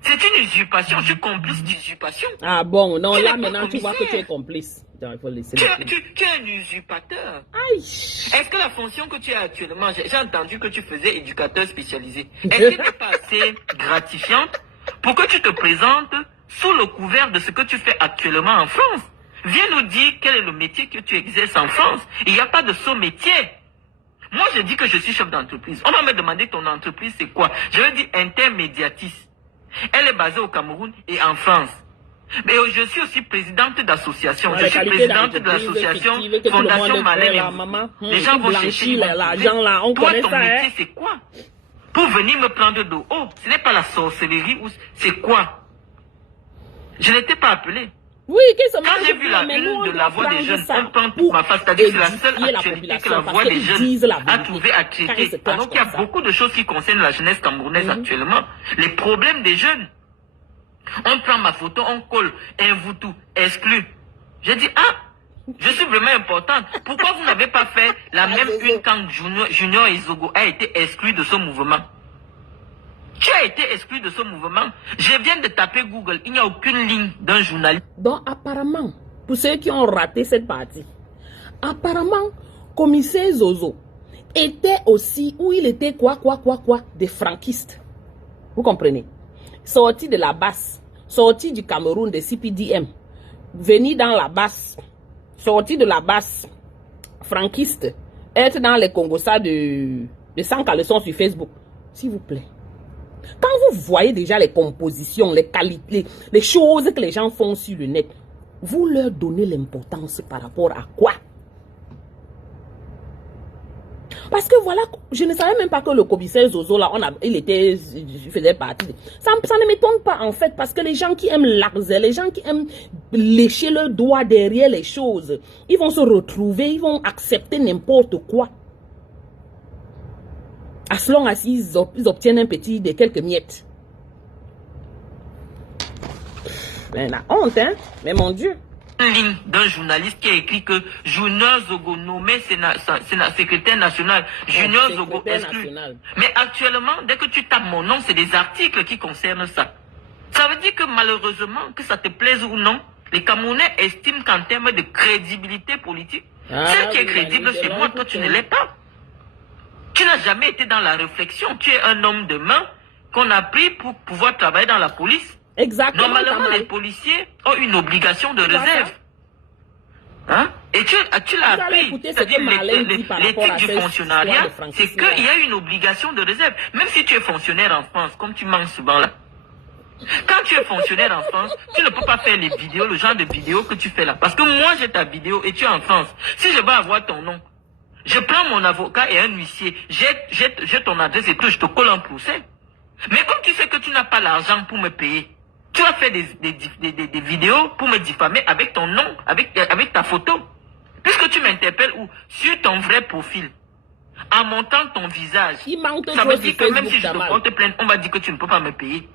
c'est une usurpation, je suis complice d'usurpation. Ah bon, non, Tu là n'es pas maintenant tu vois que tu commissaire. es complice. Il faut laisser Tu, le truc. tu es un usurpateur. Aïe. Est-ce que la fonction que tu as actuellement, j'ai entendu que tu faisais éducateur spécialisé, est-ce qu'elle n'est pas assez gratifiante pour que tu te présentes sous le couvert de ce que tu fais actuellement en France? Viens nous dire quel est le métier que tu exerces en France. Il n'y a pas de saut métier. Moi, je dis que je suis chef d'entreprise. On va me demander ton entreprise, c'est quoi? Je vais dire intermédiatiste. Elle est basée au Cameroun et en France. Mais je suis aussi présidente d'association. Je suis présidente de l'association Fondation Marlène. Les gens vont chercher l'argent là, on toi, connaît ton ça. métier, c'est quoi? Pour venir me prendre de haut, ce n'est pas la sorcellerie ou c'est quoi? Je n'étais pas appelé. Oui, qu'est-ce que Quand j'ai vu la une de la voix des jeunes, on prend toute ma face, c'est-à-dire que c'est la seule actualité que la voix des jeunes a trouvé à traiter. Donc il y a beaucoup de choses qui concernent la jeunesse camerounaise actuellement. Les problèmes des jeunes. On prend ma photo, on colle un voutou, exclu. J'ai dit, je suis vraiment importante. Pourquoi vous n'avez pas fait la même une quand Junior Izogo a été exclu de ce mouvement? Tu as été exclu de ce mouvement. Je viens de taper Google. Il n'y a aucune ligne d'un journaliste. Donc apparemment, pour ceux qui ont raté cette partie, apparemment, commissaire Zozo était aussi, ou il était des franquistes. Vous comprenez? Sorti de la basse, sorti du Cameroun, de CPDM, venir dans la basse, sorti de la basse, franquiste, être dans les Congossas de 100 caleçons sur Facebook. S'il vous plaît. Quand vous voyez déjà les compositions, les qualités, les choses que les gens font sur le net, vous leur donnez l'importance par rapport à quoi? Parce que voilà, je ne savais même pas que le commissaire Zozo, là, il faisait partie. Ça ne m'étonne pas, en fait, parce que les gens qui aiment l'argent, les gens qui aiment lécher leurs doigts derrière les choses, ils vont se retrouver, ils vont accepter n'importe quoi. As long as ils obtiennent un petit de quelques miettes. Mais la honte, hein? Mais mon Dieu. Une ligne d'un journaliste qui a écrit que Junior Zogo nommé secrétaire national. Junior Zogo exclu. Mais actuellement, dès que tu tapes mon nom, c'est des articles qui concernent ça. Ça veut dire que malheureusement, que ça te plaise ou non, les Camerounais estiment qu'en termes de crédibilité politique, ce qui est crédible chez moi, toi tu ne l'es pas. Tu n'as jamais été dans la réflexion. Tu es un homme de main qu'on a pris pour pouvoir travailler dans la police. Exactement. Normalement, les policiers ont une obligation de réserve. Hein? Et tu l'as appris. C'est-à-dire l'éthique du fonctionnariat, c'est qu'il y a une obligation de réserve. Même si tu es fonctionnaire en France, comme tu manques souvent là. Quand tu es fonctionnaire en France, tu ne peux pas faire les vidéos, le genre de vidéos que tu fais là. Parce que moi, j'ai ta vidéo et tu es en France. Si je vais avoir ton nom, je prends mon avocat et un huissier, j'ai ton adresse et tout, je te colle un procès. Mais comme tu sais que tu n'as pas l'argent pour me payer, tu vas faire des vidéos pour me diffamer avec ton nom, avec ta photo. Puisque tu m'interpelles ou sur ton vrai profil, en montant ton visage, ça veut dire que même si je te porte plainte, on va dire que tu ne peux pas me payer.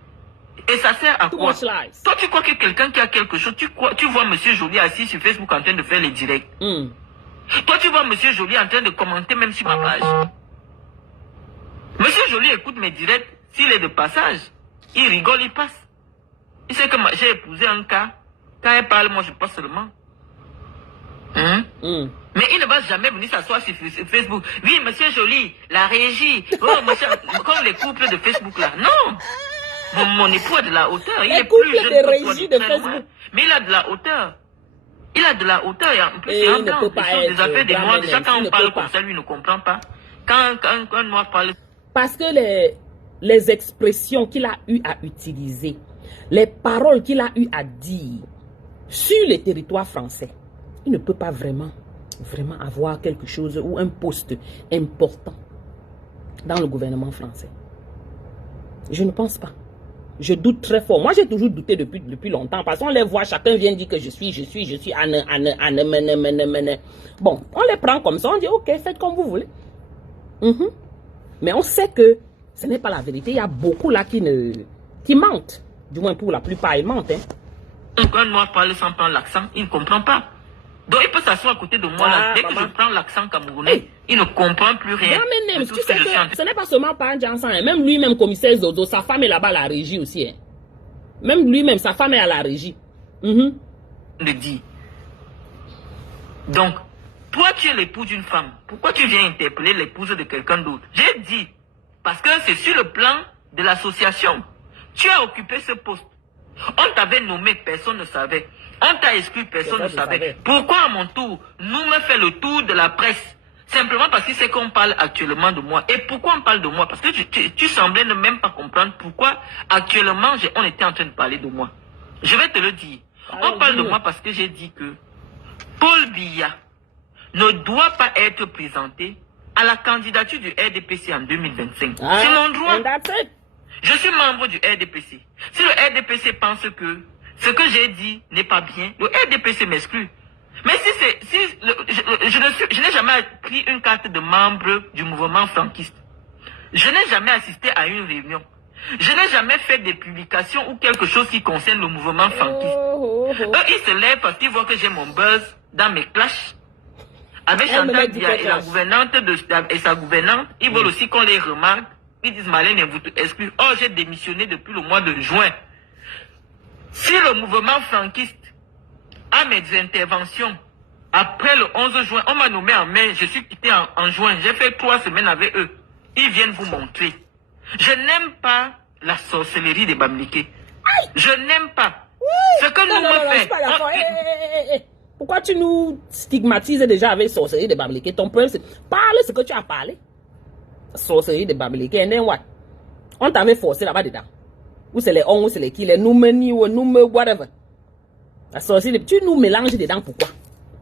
Et ça sert à quoi? Toi, tu crois que quelqu'un qui a quelque chose, tu vois Monsieur Joly assis sur Facebook en train de faire les directs. Toi, tu vois Monsieur Joly en train de commenter même sur ma page. Monsieur Joly écoute mes directs, s'il est de passage, il rigole, il passe. Il sait que j'ai épousé un cas. Quand elle parle, moi je passe seulement. Mais il ne va jamais venir s'asseoir sur Facebook. Oui, Monsieur Joly, la régie. Oh, monsieur, comme les couples de Facebook là. Non. Mon époux a de la hauteur. Il est plus jeune que toi, de Facebook. Mais il a de la hauteur. Il a de la hauteur. Et en plus, c'est un blanc. Il des affaires des noirs. Déjà, quand on parle comme ça, lui ne comprend pas. Quand un noir parle. Parce que les expressions qu'il a eu à utiliser, les paroles qu'il a eu à dire sur le territoire français, il ne peut pas vraiment avoir quelque chose ou un poste important dans le gouvernement français. Je ne pense pas. Je doute très fort. Moi, j'ai toujours douté depuis longtemps. Parce qu'on les voit, chacun vient dire que je suis. Bon, on les prend comme ça, on dit, ok, faites comme vous voulez. Mais on sait que ce n'est pas la vérité. Il y a beaucoup là qui mentent. Du moins, pour la plupart, ils mentent. Quand un noir parle sans prendre l'accent, il ne comprend pas. Donc, il peut s'asseoir à côté de moi. Là. Dès que je prends l'accent camerounais, il ne comprend plus rien. Tu sais que ce n'est pas seulement par Jansan. Même lui-même, commissaire Zozo, sa femme est là-bas à la régie aussi. Même lui-même, sa femme est à la régie. Le dit. Donc, toi, tu es l'époux d'une femme. Pourquoi tu viens interpeller l'épouse de quelqu'un d'autre? J'ai dit. Parce que c'est sur le plan de l'association. Tu as occupé ce poste. On t'avait nommé, personne ne savait. On t'a exclu, personne ne savait. Pourquoi à mon tour, nous me fait le tour de la presse? Simplement parce qu'il sait qu'on parle actuellement de moi. Et pourquoi on parle de moi? Parce que tu semblais ne même pas comprendre pourquoi actuellement on était en train de parler de moi. Je vais te le dire. On parle de moi parce que j'ai dit que Paul Biya ne doit pas être présenté à la candidature du RDPC en 2025. C'est mon droit. Je suis membre du RDPC. Si le RDPC pense que ce que j'ai dit n'est pas bien, le RDPC m'exclut. Mais je n'ai jamais pris une carte de membre du mouvement franquiste. Je n'ai jamais assisté à une réunion. Je n'ai jamais fait des publications ou quelque chose qui concerne le mouvement franquiste. Eux, ils se lèvent parce qu'ils voient que j'ai mon buzz dans mes clashs. Avec Chantal Biya et la gouvernante et sa gouvernante, ils veulent aussi qu'on les remarque. Ils disent, Marlène, vous exclut. Oh, j'ai démissionné depuis le mois de juin. Si le mouvement franquiste a mes interventions après le 11 juin, on m'a nommé en mai, je suis quitté en juin, j'ai fait 3 semaines avec eux. Ils viennent vous montrer. Je n'aime pas la sorcellerie des Bamileke. Je n'aime pas. Ce que nous Non, je suis pas d'accord. Pourquoi tu nous stigmatises déjà avec sorcellerie des Bamileke? Ton problème, c'est parle ce que tu as parlé. Sorcellerie des Bamileke, on t'avait forcé là-bas dedans. Ou c'est les on, ou c'est les qui, les noumeni, ou noumé, whatever. La sorcellerie, tu nous mélanges dedans, pourquoi?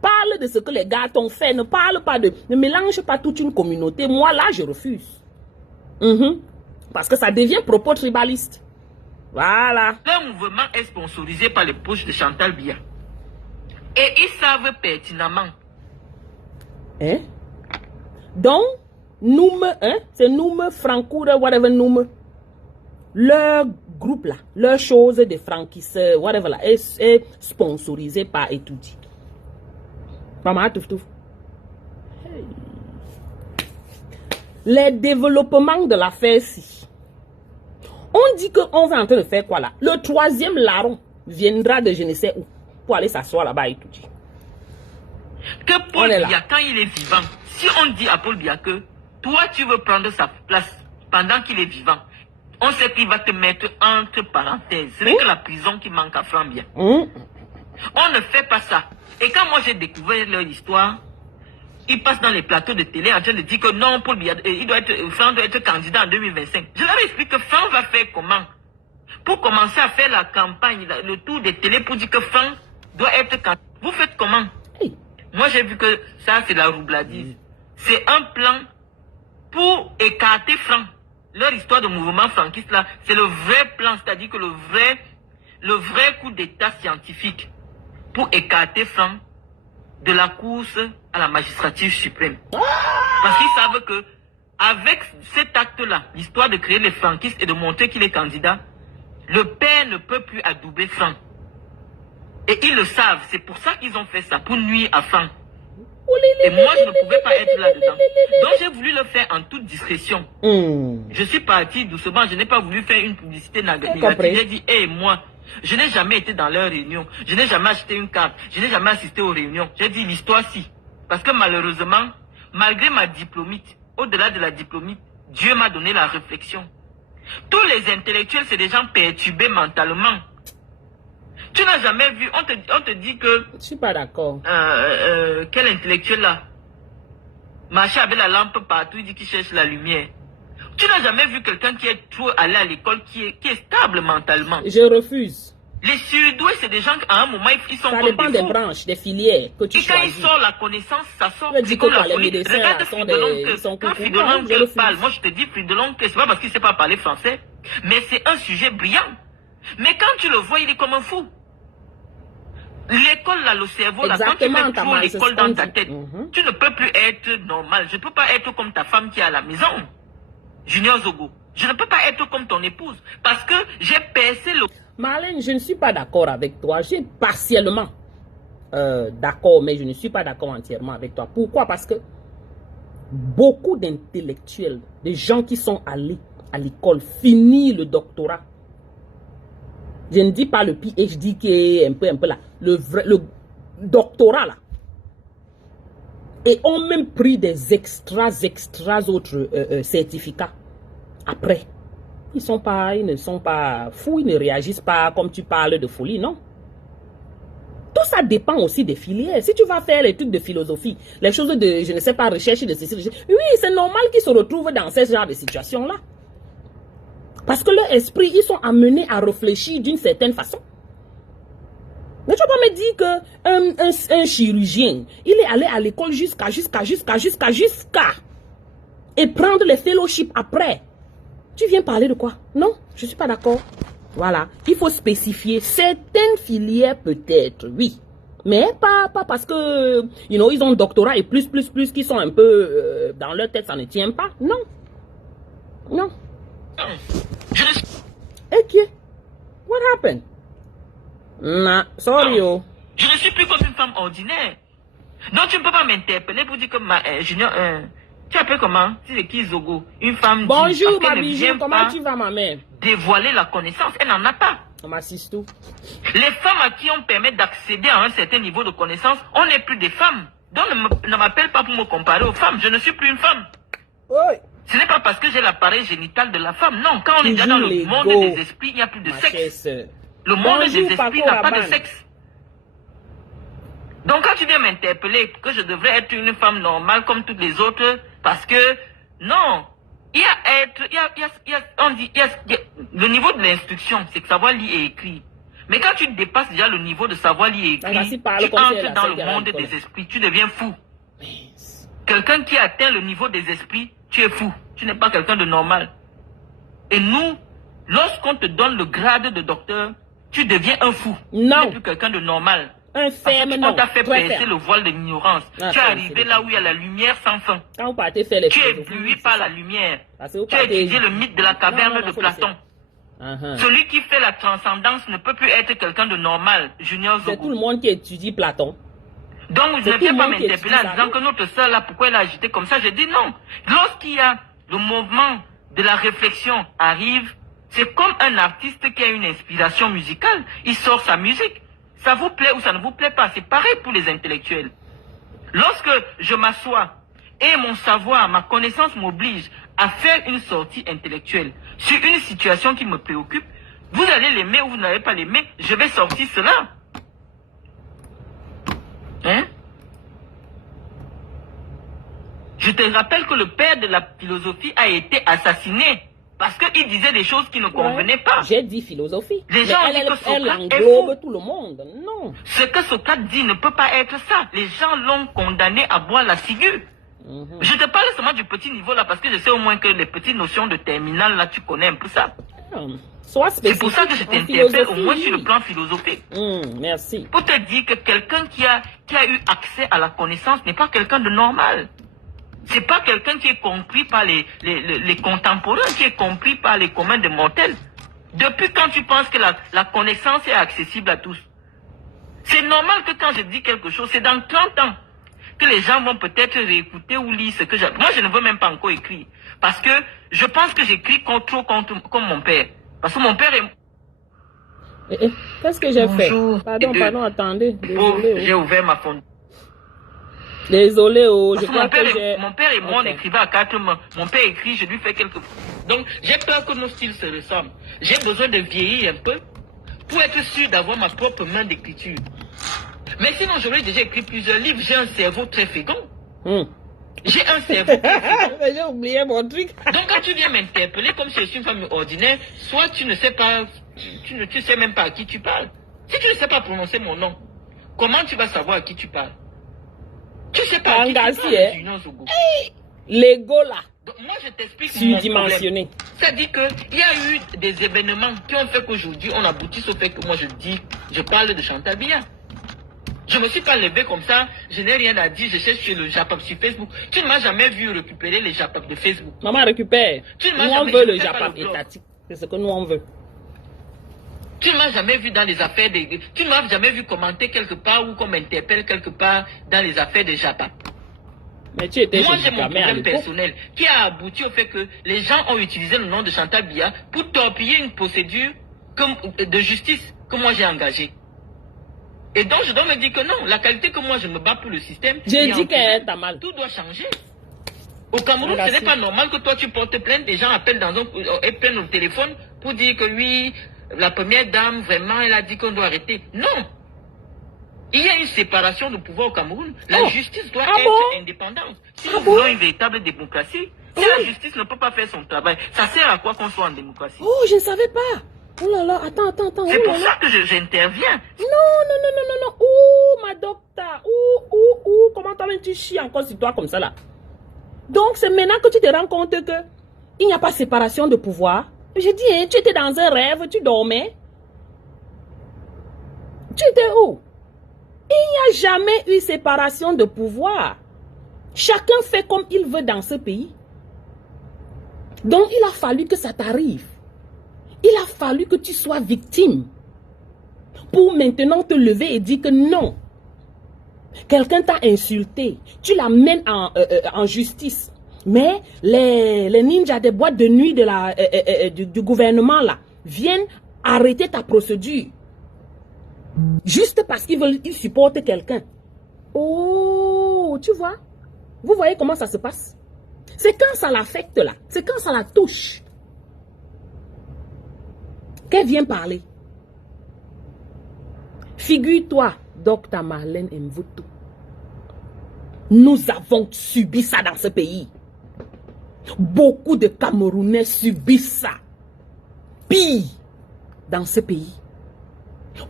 Parle de ce que les gars t'ont fait, ne parle pas de... Ne mélange pas toute une communauté. Moi, là, je refuse. Parce que ça devient propos tribaliste. Voilà. Le mouvement est sponsorisé par les poches de Chantal Biya. Et ils savent pertinemment. Hein? Donc, Noum, c'est Noum, Francoura, whatever Noum. Leur groupe là, leur chose de franquisseurs, whatever là, est sponsorisé par Etoudi. Maman, touf touf. Hey. Les développements de l'affaire-ci. On dit qu'on va en train de faire quoi là? Le 3e larron viendra de je ne sais où pour aller s'asseoir là-bas et tout. Que Paul Biya, quand il est vivant, si on dit à Paul Biya que toi tu veux prendre sa place pendant qu'il est vivant, on sait qu'il va te mettre entre parenthèses. C'est que la prison qui manque à Franc Biya. On ne fait pas ça. Et quand moi j'ai découvert leur histoire, ils passent dans les plateaux de télé en train de dire que non, Paul Biya, Franc doit être candidat en 2025. Je leur explique que Franc va faire comment? Pour commencer à faire la campagne, le tour des télé pour dire que Franc doit être candidat. Vous faites comment? Moi j'ai vu que ça c'est la roubladise. C'est un plan pour écarter Franc. Leur histoire de mouvement franquiste là, c'est le vrai plan, c'est-à-dire que le vrai coup d'état scientifique pour écarter Franc de la course à la magistrature suprême. Parce qu'ils savent que avec cet acte-là, l'histoire de créer les franquistes et de montrer qu'il est candidat, le père ne peut plus adouber Franc. Et ils le savent, c'est pour ça qu'ils ont fait ça, pour nuire à Franc. Et moi, je ne pouvais pas être là-dedans. Donc, j'ai voulu le faire en toute discrétion. Je suis parti doucement, je n'ai pas voulu faire une publicité négative. J'ai dit, moi, je n'ai jamais été dans leurs réunions. Je n'ai jamais acheté une carte. Je n'ai jamais assisté aux réunions. J'ai dit l'histoire si. Parce que malheureusement, malgré ma diplômite, au-delà de la diplômite, Dieu m'a donné la réflexion. Tous les intellectuels, c'est des gens perturbés mentalement. Tu n'as jamais vu, on te dit que... Je suis pas d'accord. Quel intellectuel là? Marcher avec la lampe partout, il dit qu'il cherche la lumière. Tu n'as jamais vu quelqu'un qui est trop allé à l'école, qui est stable mentalement? Je refuse. Les surdoués, c'est des gens qu'à un moment, ils sont ça comme dépend des branches, des filières que tu choisis. Et quand ils sortent la connaissance, ça sort. C'est comme les médecins. Regarde Fridolin, quand Fridolin parle, moi je te dis Fridolin, c'est pas parce qu'il ne sait pas parler français, mais c'est un sujet brillant. Mais quand tu le vois, il est comme un fou. L'école, là, le cerveau, là, quand tu mets trop l'école dans ta tête, tu ne peux plus être normal. Je ne peux pas être comme ta femme qui est à la maison, Junior Zogo. Je ne peux pas être comme ton épouse, parce que j'ai percé le... Marlène, je ne suis pas d'accord avec toi. Je suis partiellement d'accord, mais je ne suis pas d'accord entièrement avec toi. Pourquoi? Parce que beaucoup d'intellectuels, des gens qui sont allés à l'école, finissent le doctorat. Je ne dis pas le PhD qui est un peu là. Le doctorat là. Et ont même pris des extras autres certificats. Après. Ils ne sont pas fous, ils ne réagissent pas comme tu parles de folie, non. Tout ça dépend aussi des filières. Si tu vas faire les trucs de philosophie, les choses de, je ne sais pas, recherche de ceci, oui, c'est normal qu'ils se retrouvent dans ce genre de situation-là. Parce que leur esprit, ils sont amenés à réfléchir d'une certaine façon. Mais tu vas pas me dire qu'un chirurgien, il est allé à l'école jusqu'à et prendre les fellowships après. Tu viens parler de quoi? Non, je ne suis pas d'accord. Voilà, il faut spécifier certaines filières peut-être, oui. Mais pas parce que, ils ont un doctorat et plus, qui sont un peu dans leur tête, ça ne tient pas. Non. Non. Ok. What happened? Nah, sorry, oh. Je ne suis plus comme une femme ordinaire. Donc tu ne peux pas m'interpeller pour dire que Junior, tu appelles comment? C'est qui Zogo? Une femme. Bonjour ma bijou, comment tu vas ma mère? Dévoiler la connaissance, elle n'en a pas. On m'assiste tout. Les femmes à qui on permet d'accéder à un certain niveau de connaissance, on n'est plus des femmes. Donc ne m'appelle pas pour me comparer aux femmes, je ne suis plus une femme. Oui. Ce n'est pas parce que j'ai l'appareil génital de la femme. Non, quand on est déjà Toujours dans le l'ego, monde des esprits, il n'y a plus de ma chère sexe. sœur. Le monde des Bonjour, esprits Paco n'a pas de Rabanne. sexe. Donc quand tu viens m'interpeller que je devrais être une femme normale comme toutes les autres, parce que non, le niveau de l'instruction, c'est que savoir lire et écrire. Mais quand tu dépasses déjà le niveau de savoir lire et écrire, tu entres dans le monde des esprits, tu deviens fou. Quelqu'un qui atteint le niveau des esprits, tu es fou. Tu n'es pas quelqu'un de normal. Et nous, lorsqu'on te donne le grade de docteur, tu deviens un fou. Non. Tu n'es plus quelqu'un de normal. Un ferme, non. On t'a fait Très percer ferme. le voile de l'ignorance. Ah, Tu es ça, arrivé c'est là où il y a la lumière sans fin. Quand vous partez faire les Tu es philosophies, ébloui c'est par ça. la lumière. Parce que vous Tu as partez- étudié le mythe de la caverne de faut Platon. laisser. Celui qui fait la transcendance ne peut plus être quelqu'un de normal, Junior C'est tout Zogo. le monde qui étudie Platon. Donc, C'est ne tout viens le pas monde qui m'interpeller étudie en ça, disant non? que notre sœur, là, pourquoi elle a agité comme ça? J'ai dit non. Lorsqu'il y a le mouvement de la réflexion arrive, c'est comme un artiste qui a une inspiration musicale. Il sort sa musique. Ça vous plaît ou ça ne vous plaît pas. C'est pareil pour les intellectuels. Lorsque je m'assois et mon savoir, ma connaissance m'oblige à faire une sortie intellectuelle sur une situation qui me préoccupe, vous allez l'aimer ou vous n'allez pas l'aimer, je vais sortir cela. Hein? Je te rappelle que le père de la philosophie a été assassiné parce qu'il disait des choses qui ne convenaient pas. J'ai dit philosophie. Les Mais gens elle, disent elle, que Socrate elle est englobe fou. tout le monde. Non. Ce que Socrate dit ne peut pas être ça. Les gens l'ont condamné à boire la ciguë. Je te parle seulement du petit niveau là parce que je sais au moins que les petites notions de terminale là, tu connais un peu ça. Sois C'est spécifique. pour ça que je en t'interpelle au moins philosophie. sur le plan philosophique. Merci. Pour te dire que quelqu'un qui a eu accès à la connaissance n'est pas quelqu'un de normal. C'est pas quelqu'un qui est compris par les contemporains, qui est compris par les communs des mortels. Depuis quand tu penses que la connaissance est accessible à tous? C'est normal que quand je dis quelque chose, c'est dans 30 ans que les gens vont peut-être réécouter ou lire ce que j'ai. Moi, je ne veux même pas encore écrire. Parce que je pense que j'écris comme mon père. Parce que mon père est... Qu'est-ce que j'ai fait? Bonjour. Pardon, attendez. Oh, Désolé. j'ai ouvert ma fondation. Désolé, je Parce que crois que j'ai... mon père et moi, Ok. on écrivait à 4 mains. Mon père écrit, je lui fais quelques... Donc, j'ai peur que nos styles se ressemblent. J'ai besoin de vieillir un peu pour être sûr d'avoir ma propre main d'écriture. Mais sinon, j'aurais déjà écrit plusieurs livres. J'ai un cerveau très fécond. J'ai un cerveau très fécond. J'ai oublié mon truc. Donc, quand tu viens m'interpeller comme si je suis une femme ordinaire, soit tu ne sais pas, tu sais même pas à qui tu parles. Si tu ne sais pas prononcer mon nom, comment tu vas savoir à qui tu parles? Tu sais pas à qui tu Angasi, parles, hein? Junior Zogo. L'ego là, Donc, moi, je t'explique mon problème. surdimensionné. C'est-à-dire qu'il y a eu des événements qui ont fait qu'aujourd'hui, on aboutit au fait que moi, je parle de Chantal Biya. Je me suis pas levé comme ça, je n'ai rien à dire, je cherche sur le Japap sur Facebook. Tu ne m'as jamais vu récupérer les Japap de Facebook. Maman récupère. Tu Nous m'as on jamais- veut je le fais pas Japon le blog. étatique. C'est ce que nous on veut. Tu ne m'as jamais vu dans les affaires des... Tu ne m'as jamais vu commenter quelque part ou qu'on m'interpelle quelque part dans les affaires des Japap. Mais tu étais Moi, chez j'ai mon Ducamé à problème l'époque. personnel qui a abouti au fait que les gens ont utilisé le nom de Chantal Biya pour torpiller une procédure de justice que moi j'ai engagée. Et donc, je dois me dire que non, la qualité que moi je me bats pour le système... J'ai il y a dit un qu'elle problème. t'a mal. Tout doit changer. Au Cameroun, Merci. ce n'est pas normal que toi tu portes plainte, des gens appellent et prennent le téléphone pour dire que lui, la première dame, vraiment, elle a dit qu'on doit arrêter. Non. Il y a une séparation de pouvoir au Cameroun. La Oh. justice doit Ah être bon? indépendante. Si Ah nous bon? voulons une véritable démocratie, si Oui. la justice ne peut pas faire son travail, ça sert à quoi qu'on soit en démocratie? Oh, je ne savais pas. Oh là là, attends. C'est Oh pour là ça là. que j'interviens. Non. Ouh, ma docteur. Ouh. Comment toi-même tu chies encore sur toi comme ça là? Donc, c'est maintenant que tu te rends compte que il n'y a pas séparation de pouvoir. Je dis, hein, tu étais dans un rêve, tu dormais. Tu étais où? Il n'y a jamais eu séparation de pouvoir. Chacun fait comme il veut dans ce pays. Donc, il a fallu que ça t'arrive. Il a fallu que tu sois victime pour maintenant te lever et dire que non. Quelqu'un t'a insulté. Tu l'amènes en justice. Mais les ninjas des boîtes de nuit du gouvernement là viennent arrêter ta procédure. Juste parce qu'ils supportent quelqu'un. Oh, tu vois? Vous voyez comment ça se passe? C'est quand ça l'affecte là. C'est quand ça la touche. Qu'elle vient parler. Figure-toi, Dr Marlène Mvuto. Nous avons subi ça dans ce pays. Beaucoup de Camerounais subissent ça. Pire dans ce pays.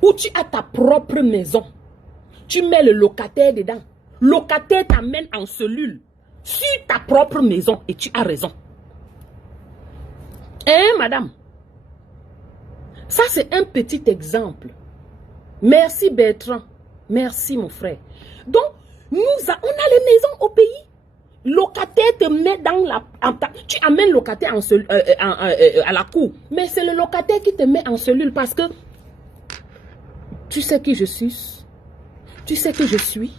Où tu as ta propre maison. Tu mets le locataire dedans. Locataire t'amène en cellule. Sur ta propre maison. Et tu as raison. Hein, madame? Ça, c'est un petit exemple. Merci, Bertrand. Merci, mon frère. Donc, on a les maisons au pays. Locataire te met dans la... Tu amènes locataire à la cour. Mais c'est le locataire qui te met en cellule parce que tu sais qui je suis. Tu sais qui je suis.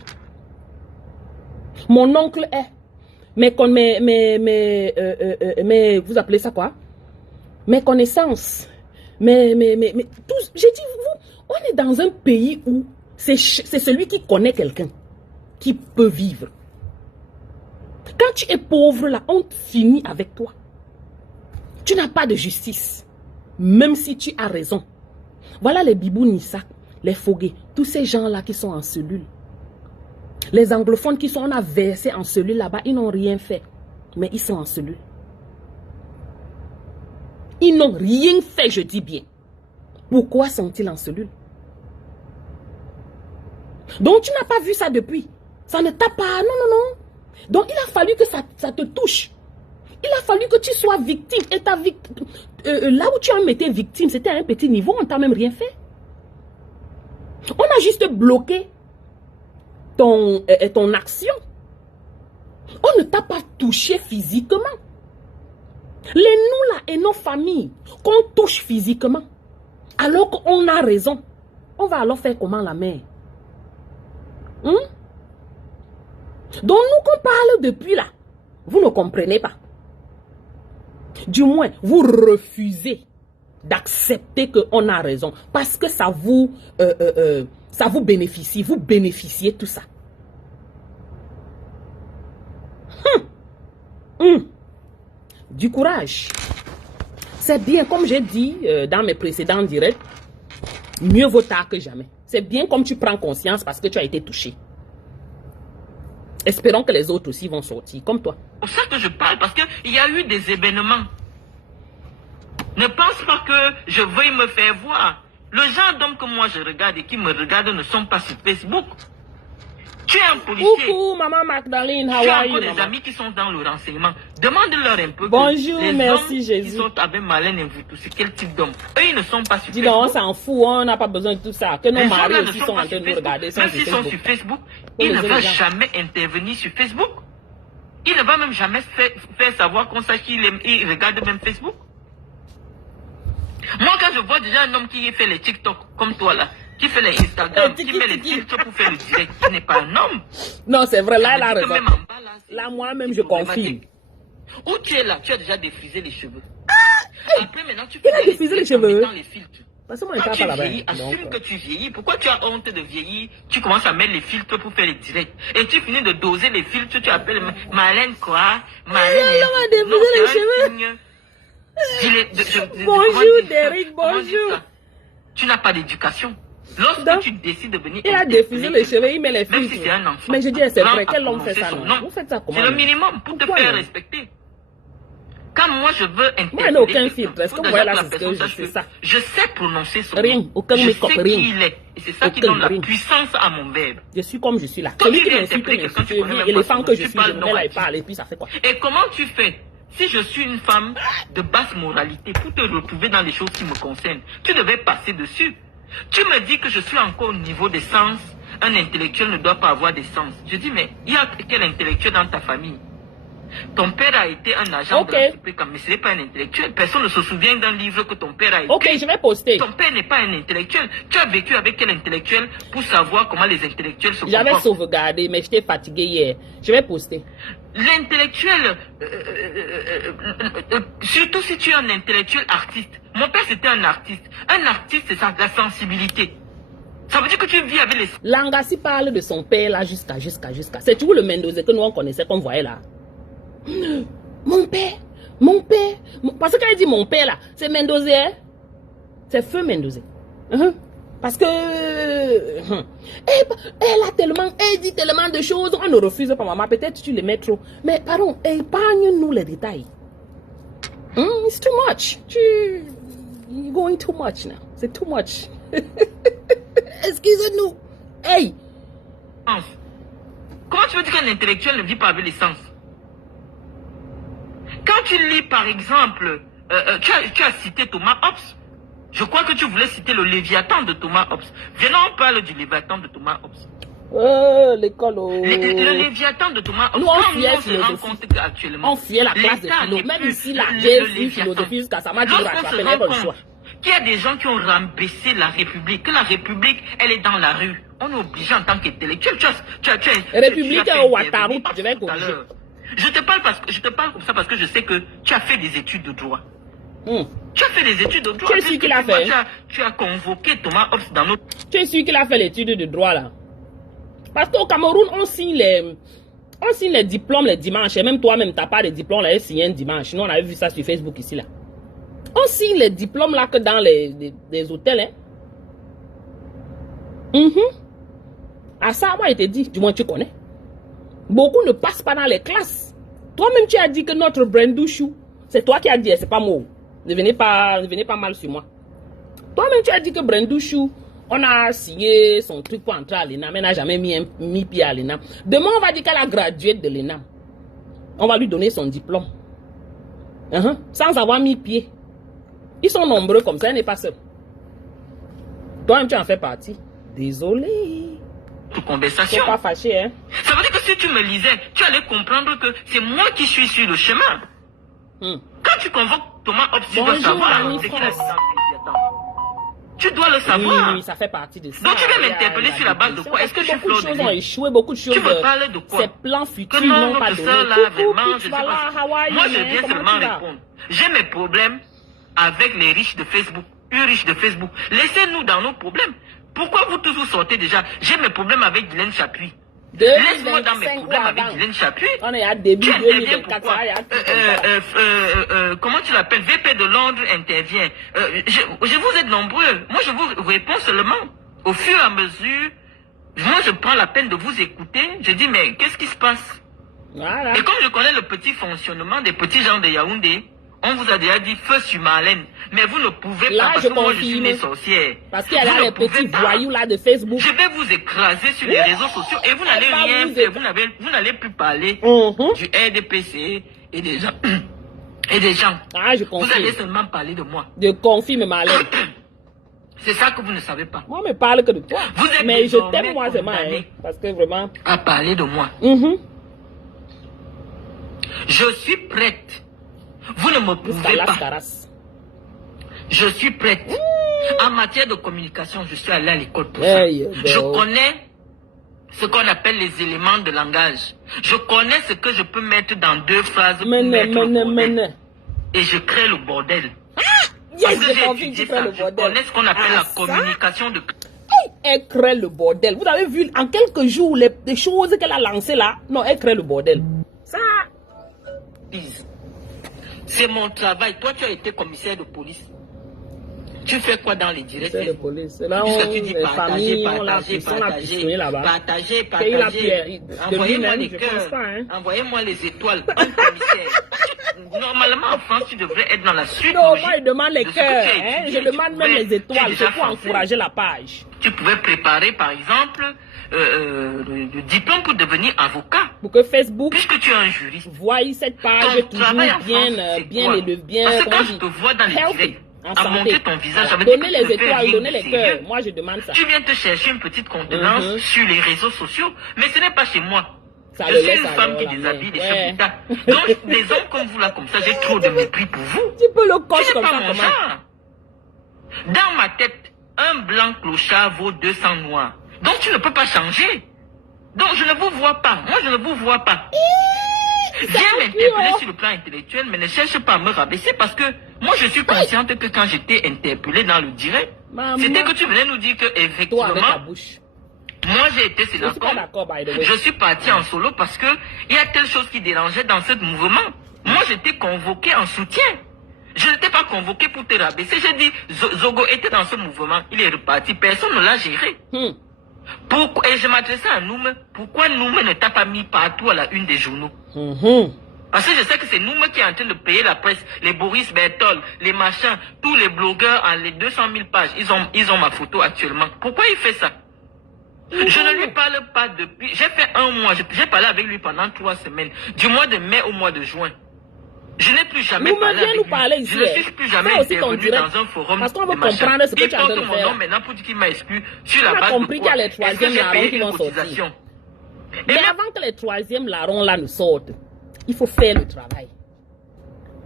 Mon oncle est. Mais vous appelez ça quoi? Mes connaissances. J'ai dit, on est dans un pays où c'est celui qui connaît quelqu'un qui peut vivre. Quand tu es pauvre, là, on finit avec toi. Tu n'as pas de justice. Même si tu as raison. Voilà les Bibou Nissa, les Fogué, tous ces gens-là qui sont en cellule. Les anglophones qui sont on a versé en cellule là-bas, ils n'ont rien fait. Mais ils sont en cellule. Ils n'ont rien fait, je dis bien. Pourquoi sont-ils en cellule? Donc tu n'as pas vu ça depuis. Ça ne t'a pas... Non. Donc, il a fallu que ça te touche. Il a fallu que tu sois victime. Et là où tu en étais victime, c'était à un petit niveau. On ne t'a même rien fait. On a juste bloqué ton action. On ne t'a pas touché physiquement. Les nous là et nos familles qu'on touche physiquement. Alors qu'on a raison. On va alors faire comment la mère? Donc nous qu'on parle depuis là, vous ne comprenez pas. Du moins, vous refusez d'accepter qu'on a raison. Parce que ça vous bénéficie. Vous bénéficiez tout ça. Du courage. C'est bien, comme j'ai dit dans mes précédents directs, mieux vaut tard que jamais. C'est bien comme tu prends conscience parce que tu as été touché. Espérons que les autres aussi vont sortir, comme toi. C'est pour ça que je parle, parce qu'il y a eu des événements. Ne pense pas que je veuille me faire voir. Le genre d'hommes que moi je regarde et qui me regardent ne sont pas sur Facebook. Tu es un policier. Coucou, maman Magdalene, how tu are as you, encore des maman? amis qui sont dans le renseignement. Demande-leur un peu. Bonjour, les merci hommes Jésus. qui sont avec Marlène Mvuto, c'est quel type d'homme? Eux, ils ne sont pas sur Dis Facebook. donc, on s'en fout, on n'a pas besoin de tout ça. Que nos Les maris hommes-là ne aussi sont sont en pas train sur de nous regarder. Facebook. Même s'ils sont sur Facebook, ils ne vont jamais intervenir sur Facebook. Il ne va même jamais faire savoir qu'on sache qu'il regarde même Facebook. Moi, quand je vois déjà un homme qui fait les TikTok comme toi là, qui fait les Instagram, qui met les filtres pour faire le direct, qui n'est pas un homme. Non, c'est vrai, là, elle a raison. Même en bas, Là, moi-même, je confirme. Où tu es là, tu as déjà défrisé les cheveux. Après, maintenant, tu il a défrisé les cheveux. dans les filtres. Parce que moi, Quand je tu pas vieillis, là-bas. assume que tu vieillis. Pourquoi tu as honte de vieillir? Tu commences à mettre les filtres pour faire les directs. Et tu finis de doser les filtres, tu appelles Marlène quoi? Marlène. Elle m'a défrisé les cheveux. Bonjour, Derrick, bonjour. Tu n'as pas d'éducation. Lorsque Donc, tu décides de venir... Il a défrisé les cheveux, il met les Même si filtres. c'est un enfant. Mais je dis, c'est vrai, apprends quel à homme fait ça, prononcer son non? nom. Vous faites ça comment? C'est le minimum pour te Pourquoi, faire non? respecter. Quand moi je veux interpeller... Moi, je n'ai aucun filtre. Est-ce que vous voyez là, c'est ce que je fais ça? Je sais prononcer son Rien, nom. aucun je make-up, sais rien. qui il est. Et c'est ça qui Aucun, donne la rien. puissance à mon verbe. Je suis comme je suis là. Toi, Celui tu qui viens m'insulte, interpeller quelqu'un, tu connais même éléphant pas que son je nom, suis, tu je parles me mets là et non parle, et puis ça fait quoi? Et comment tu fais si je suis une femme de basse moralité pour te retrouver dans les choses qui me concernent? Tu devais passer dessus. Tu me dis que je suis encore au niveau des sens. Un intellectuel ne doit pas avoir des sens. Je dis, mais il y a quel intellectuel dans ta famille? Ton père a été un agent de la CPK, mais ce n'est pas un intellectuel. Personne ne se souvient d'un livre que ton père a écrit. Ok, je vais poster. Ton père n'est pas un intellectuel. Tu as vécu avec quel intellectuel pour savoir comment les intellectuels se J'avais comportent? sauvegardé, mais j'étais fatigué hier. Je vais poster. L'intellectuel, surtout si tu es un intellectuel artiste. Mon père c'était un artiste. Un artiste, c'est la sensibilité. Ça veut dire que tu vis avec les... Langassi parle de son père là jusqu'à. C'est toujours le Mendoza que nous on connaissait, qu'on voyait là. Mon père. Parce que quand elle dit mon père là, c'est Mendoza. Hein? C'est feu Mendoza. Parce que elle dit tellement de choses, on ne refuse pas maman, peut-être tu les mets trop. Mais pardon, épargne-nous les détails. It's too much. You're going too much now. C'est too much. Excusez-nous. Hey. Comment tu veux dire qu'un intellectuel ne vit pas avec les sens? Quand tu lis par exemple, tu as cité Thomas Hobbes. Je crois que tu voulais citer le Léviathan de Thomas Hobbes. Venons, on parle du Léviathan de Thomas Hobbes. L'école. Le Léviathan de Thomas Hobbes. Nous, on fuyait philosophie. Actuellement, on fuyait la classe de philo. Même ici, là, j'ai vu philosophie jusqu'à ça m'a dit rattraper les bonnes choix. Qu'il y a des gens qui ont rabaissé la République, que la République, elle est dans la rue. On est obligé en tant qu'intellectuel. République au Ouattara, je vais corriger. Je te parle comme ça parce que je sais que tu as fait des études de droit. Tu as fait des études de droit. Tu es sûr qu'il a fait? Tu as convoqué Thomas Hobbes dans notre... Tu es sûr qu'il a fait l'étude de droit là? Parce qu'au Cameroun, on signe les diplômes les dimanches. Et même toi-même, tu n'as pas de diplôme, là, signé un dimanche. Nous, on avait vu ça sur Facebook ici là. On signe les diplômes là que dans les hôtels. À ça, moi, il te dit, du moins tu connais. Beaucoup ne passent pas dans les classes. Toi-même, tu as dit que notre Brandouchou, c'est toi qui as dit, c'est pas moi. Ne venez pas mal sur moi. Toi-même, tu as dit que Brandouchou, on a signé son truc pour entrer à l'ENAM, mais n'a jamais mis pied à l'ENAM. Demain, on va dire qu'elle a gradué de l'ENAM. On va lui donner son diplôme. Sans avoir mis pied. Ils sont nombreux comme ça, elle n'est pas seule. Toi-même, tu en fais partie. Désolé. Conversation. Faut pas fâché, hein. Ça veut dire que si tu me lisais, tu allais comprendre que c'est moi qui suis sur le chemin. Quand tu convoques Thomas Hobbes, tu dois savoir ce qu'il a dit dans le Léviathan. Tu dois le savoir. Oui, ça fait partie de ça. Donc tu vas m'interpeller sur la base de quoi? Est-ce que je suis beaucoup de choses ont échoué, beaucoup de choses. Tu me parles de quoi? Ces plans futurs que n'ont pas donné. Moi, je viens seulement répondre. J'ai mes problèmes avec les riches de Facebook. Riches de Facebook. Laissez-nous dans nos problèmes. Pourquoi vous tous vous sortez déjà? J'ai mes problèmes avec Guylaine Chapuis. Laisse-moi dans mes problèmes avec Guylaine Chapuis. On est à début 2024. Comment tu l'appelles? VP de Londres intervient. Je vous ai nombreux. Moi, je vous réponds seulement. Au fur et à mesure, moi, je prends la peine de vous écouter. Je dis, mais qu'est-ce qui se passe? Voilà. Et comme je connais le petit fonctionnement des petits gens de Yaoundé, on vous a déjà dit feu sur ma laine. Mais vous ne pouvez pas, parce que moi je suis une sorcière. Parce qu'il y a là les petits voyous là de Facebook. Je vais vous écraser sur les réseaux sociaux et vous n'allez rien faire. Vous n'allez plus parler du RDPC et des gens. Ah, je confirme. Vous allez seulement parler de moi. Je confirme ma laine. C'est ça que vous ne savez pas. Moi, je ne parle que de toi. Vous êtes mais je t'aime moi seulement. Parce que vraiment. À parler de moi. Je suis prête. Vous ne me pouvez pas. Je suis prête. En matière de communication, je suis allé à l'école pour ça. Je connais ce qu'on appelle les éléments de langage. Je connais ce que je peux mettre dans 2 phrases pour mettre le bordel. Et je crée le bordel. Parce que j'ai étudié ça. Je connais ce qu'on appelle la communication de... Elle crée le bordel. Vous avez vu en quelques jours les choses qu'elle a lancées là? Non, elle crée le bordel. Ça... C'est mon travail. Toi, tu as été commissaire de police. Tu fais quoi dans les directs? C'est de police. Là, les familles, partager. Envoyez-moi les cœurs. Envoyez-moi les étoiles. Un commissaire. Normalement, en France, tu devrais être dans la suite. Non, moi, je demande les cœurs. Je demande même les étoiles. C'est pour encourager la page. Tu pouvais préparer, par exemple, le diplôme pour devenir avocat. Pour que Facebook, puisque tu es un juriste, voyez cette page toujours bien élevée, bien. Parce que quand je te vois dans les directs, à monter ton visage, ça veut donner les étoiles, donner les cœurs. Moi, je demande ça. Tu viens te chercher une petite contenance sur les réseaux sociaux, mais ce n'est pas chez moi. Ça je suis une femme qui déshabille des chefs d'État. Donc, des hommes comme vous là, comme ça, j'ai trop de mépris pour vous. Tu peux le cocher comme ça, comment? Dans ma tête, un blanc clochard vaut 200 noirs. Donc, tu ne peux pas changer. Donc, je ne vous vois pas. Moi, je ne vous vois pas. Viens m'interpeller sur le plan intellectuel, mais ne cherche pas à me rabaisser parce que moi, je suis consciente que quand j'étais interpellé dans le direct, c'était que tu venais nous dire que, effectivement, Moi, j'ai été sénateur. Je suis parti en solo parce que il y a telle chose qui dérangeait dans ce mouvement. Moi, j'étais convoqué en soutien. Je n'étais pas convoqué pour te rabaisser. J'ai dit, Zogo était dans ce mouvement. Il est reparti. Personne ne l'a géré. Pourquoi, et je m'adressais à Noum. Pourquoi Noum ne t'a pas mis partout à la une des journaux? Parce que je sais que c'est Noum qui est en train de payer la presse. Les Boris Bertol, les machins, tous les blogueurs en les 200 000 pages. Ils ont ma photo actuellement. Pourquoi il fait ça? Je ne lui parle pas depuis... J'ai fait un mois. J'ai parlé avec lui pendant 3 semaines. Du mois de mai au mois de juin. Je n'ai plus jamais parlé avec lui. Je ne suis plus jamais intervenu dans un forum. Parce qu'on veut comprendre ce que tu as de faire. Mon nom maintenant pour dire qu'il m'a exclu sur la base de quoi. Est-ce que j'ai payé une cotisation? Mais avant que les troisièmes larrons là ne sortent, il faut faire le travail.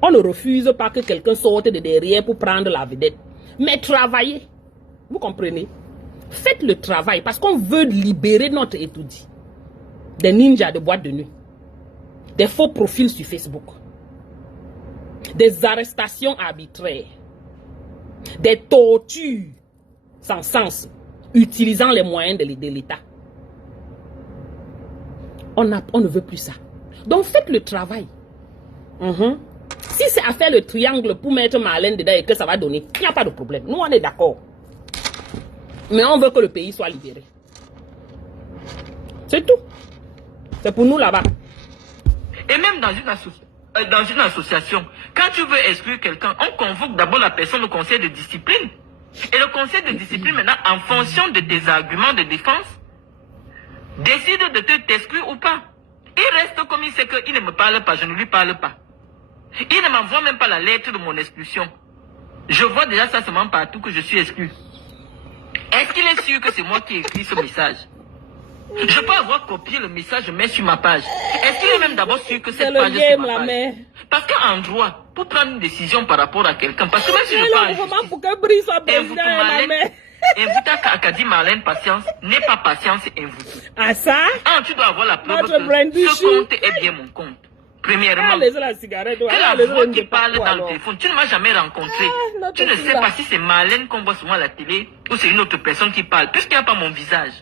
On ne refuse pas que quelqu'un sorte de derrière pour prendre la vedette. Mais travaillez. Vous comprenez? Faites le travail parce qu'on veut libérer notre étoudi. Des ninjas de boîte de nuit. Des faux profils sur Facebook. Des arrestations arbitraires. Des tortures sans sens. Utilisant les moyens de l'État. On ne veut plus ça. Donc faites le travail. Si c'est à faire le triangle pour mettre Marlène dedans et que ça va donner, il n'y a pas de problème. Nous, on est d'accord. Mais on veut que le pays soit libéré. C'est tout. C'est pour nous là-bas. Et même dans une association, quand tu veux exclure quelqu'un, on convoque d'abord la personne au conseil de discipline. Et le conseil de discipline, maintenant, en fonction de tes arguments de défense, décide de t'exclure ou pas. Il reste comme il sait qu'il ne me parle pas, je ne lui parle pas. Il ne m'envoie même pas la lettre de mon expulsion. Je vois déjà ça seulement partout que je suis exclu. Est-ce qu'il est sûr que c'est moi qui ai écrit ce message? Je peux avoir copié le message, je mets sur ma page. Est-ce qu'il est même d'abord sûr que cette page est sur ma page? Parce qu'en droit, pour prendre une décision par rapport à quelqu'un, parce que même si je parle et vous t'as dit Marlène patience, n'est pas patience et vous. Ah ça? Ah, tu dois avoir la preuve que ce compte est bien mon compte. Premièrement, que la voix qui parle dans le téléphone, tu ne m'as jamais rencontré. Tu ne sais pas si c'est Marlène qu'on voit souvent à la télé ou c'est une autre personne qui parle, puisqu'il n'y a pas mon visage.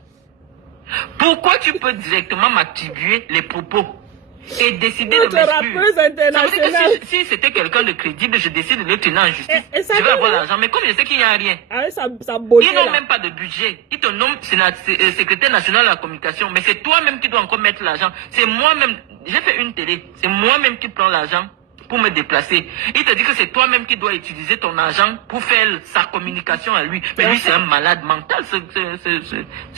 Pourquoi tu peux directement m'attribuer les propos et décider de m'exclure? Ça veut dire que si c'était quelqu'un de crédible, je décide de le tenir en justice. Je vais avoir l'argent. Mais comme je sais qu'il n'y a rien, ils n'ont même pas de budget. Ils te nomment secrétaire national de la communication. Mais c'est toi-même qui dois encore mettre l'argent. C'est moi-même. J'ai fait une télé. C'est moi-même qui prends l'argent pour me déplacer. Il te dit que c'est toi-même qui dois utiliser ton argent pour faire sa communication à lui. Mais lui, c'est un malade mental, ce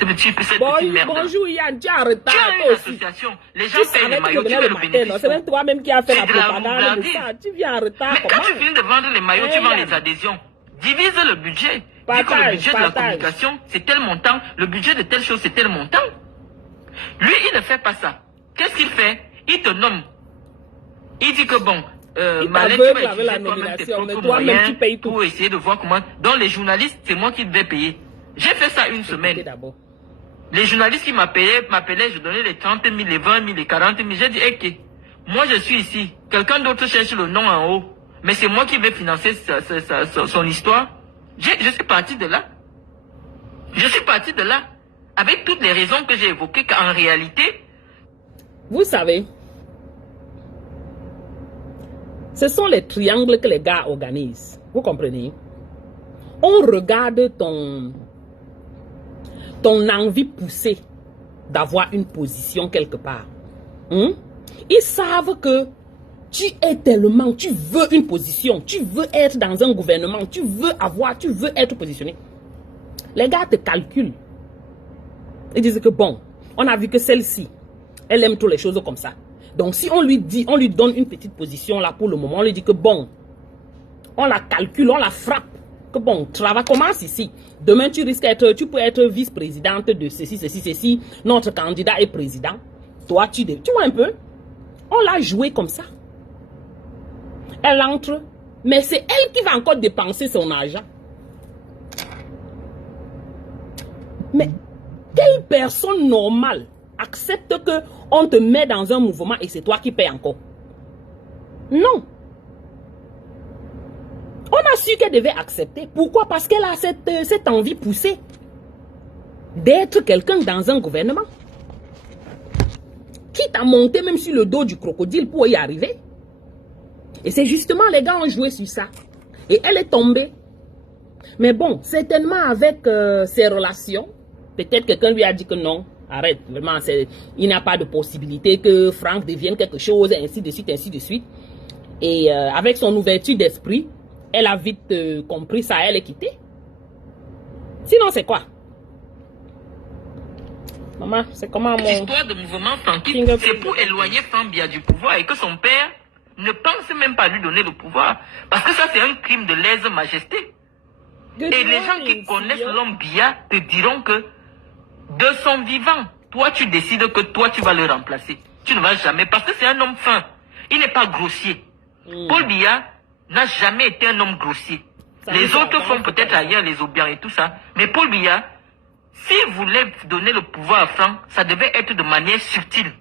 petit merde. Bonjour Yann, tu as retard. Tu as une association. Les gens payent les maillots, tu veux le bénéfice. C'est même toi-même qui as fait la propagande de ça. Tu viens en retard. Mais quand tu finis de vendre les maillots, tu vends les adhésions. Divise le budget. Dis que le budget de la communication, c'est tel montant. Le budget de telle chose, c'est tel montant. Lui, il ne fait pas ça. Qu'est-ce qu'il fait? Il te nomme. Il dit que bon, Marlène, tu vas utiliser toi-même tes propres moyens pour essayer de voir comment... Donc les journalistes, c'est moi qui devais payer. J'ai fait ça une semaine. Les journalistes qui m'appelaient, je donnais les 30 000, les 20 000, les 40 000. J'ai dit, ok, moi je suis ici. Quelqu'un d'autre cherche le nom en haut. Mais c'est moi qui vais financer son histoire. Je suis parti de là. Je suis parti de là. Avec toutes les raisons que j'ai évoquées, qu'en réalité... Vous savez... Ce sont les triangles que les gars organisent. Vous comprenez? On regarde ton envie poussée d'avoir une position quelque part. Ils savent que tu veux une position, tu veux être dans un gouvernement, tu veux être positionné. Les gars te calculent. Ils disent que bon, on a vu que celle-ci, elle aime toutes les choses comme ça. Donc, si on lui donne une petite position là pour le moment, on lui dit que bon, on la calcule, on la frappe, que bon, travail commence ici. Demain, tu peux être vice-présidente de ceci, notre candidat est président. Toi, tu vois un peu, on l'a joué comme ça. Elle entre, mais c'est elle qui va encore dépenser son argent. Mais, quelle personne normale accepte que on te met dans un mouvement et c'est toi qui payes encore? Non. On a su qu'elle devait accepter. Pourquoi? Parce qu'elle a cette envie poussée. d'être quelqu'un dans un gouvernement. Quitte à monter même sur le dos du crocodile pour y arriver. Et c'est justement les gars ont joué sur ça. Et elle est tombée. Mais bon, certainement avec ses relations, peut-être quelqu'un lui a dit que non, arrête, vraiment, il n'y a pas de possibilité que Franck devienne quelque chose, ainsi de suite, ainsi de suite. Et avec son ouverture d'esprit, elle a vite compris ça, elle est quittée. Sinon, c'est quoi? Maman, c'est comment mon... L'histoire de mouvement franquiste, c'est pour éloigner Franck Biya du pouvoir et que son père ne pense même pas lui donner le pouvoir. Parce que ça, c'est un crime de lèse-majesté. Et les gens qui connaissent l'homme Biya te diront que de son vivant, toi, tu décides que toi, tu vas le remplacer. Tu ne vas jamais, parce que c'est un homme fin. Il n'est pas grossier. Paul Biya n'a jamais été un homme grossier. Les autres font peut-être ailleurs les Obiang et tout ça. Mais Paul Biya, s'il voulait donner le pouvoir à Franck, ça devait être de manière subtile.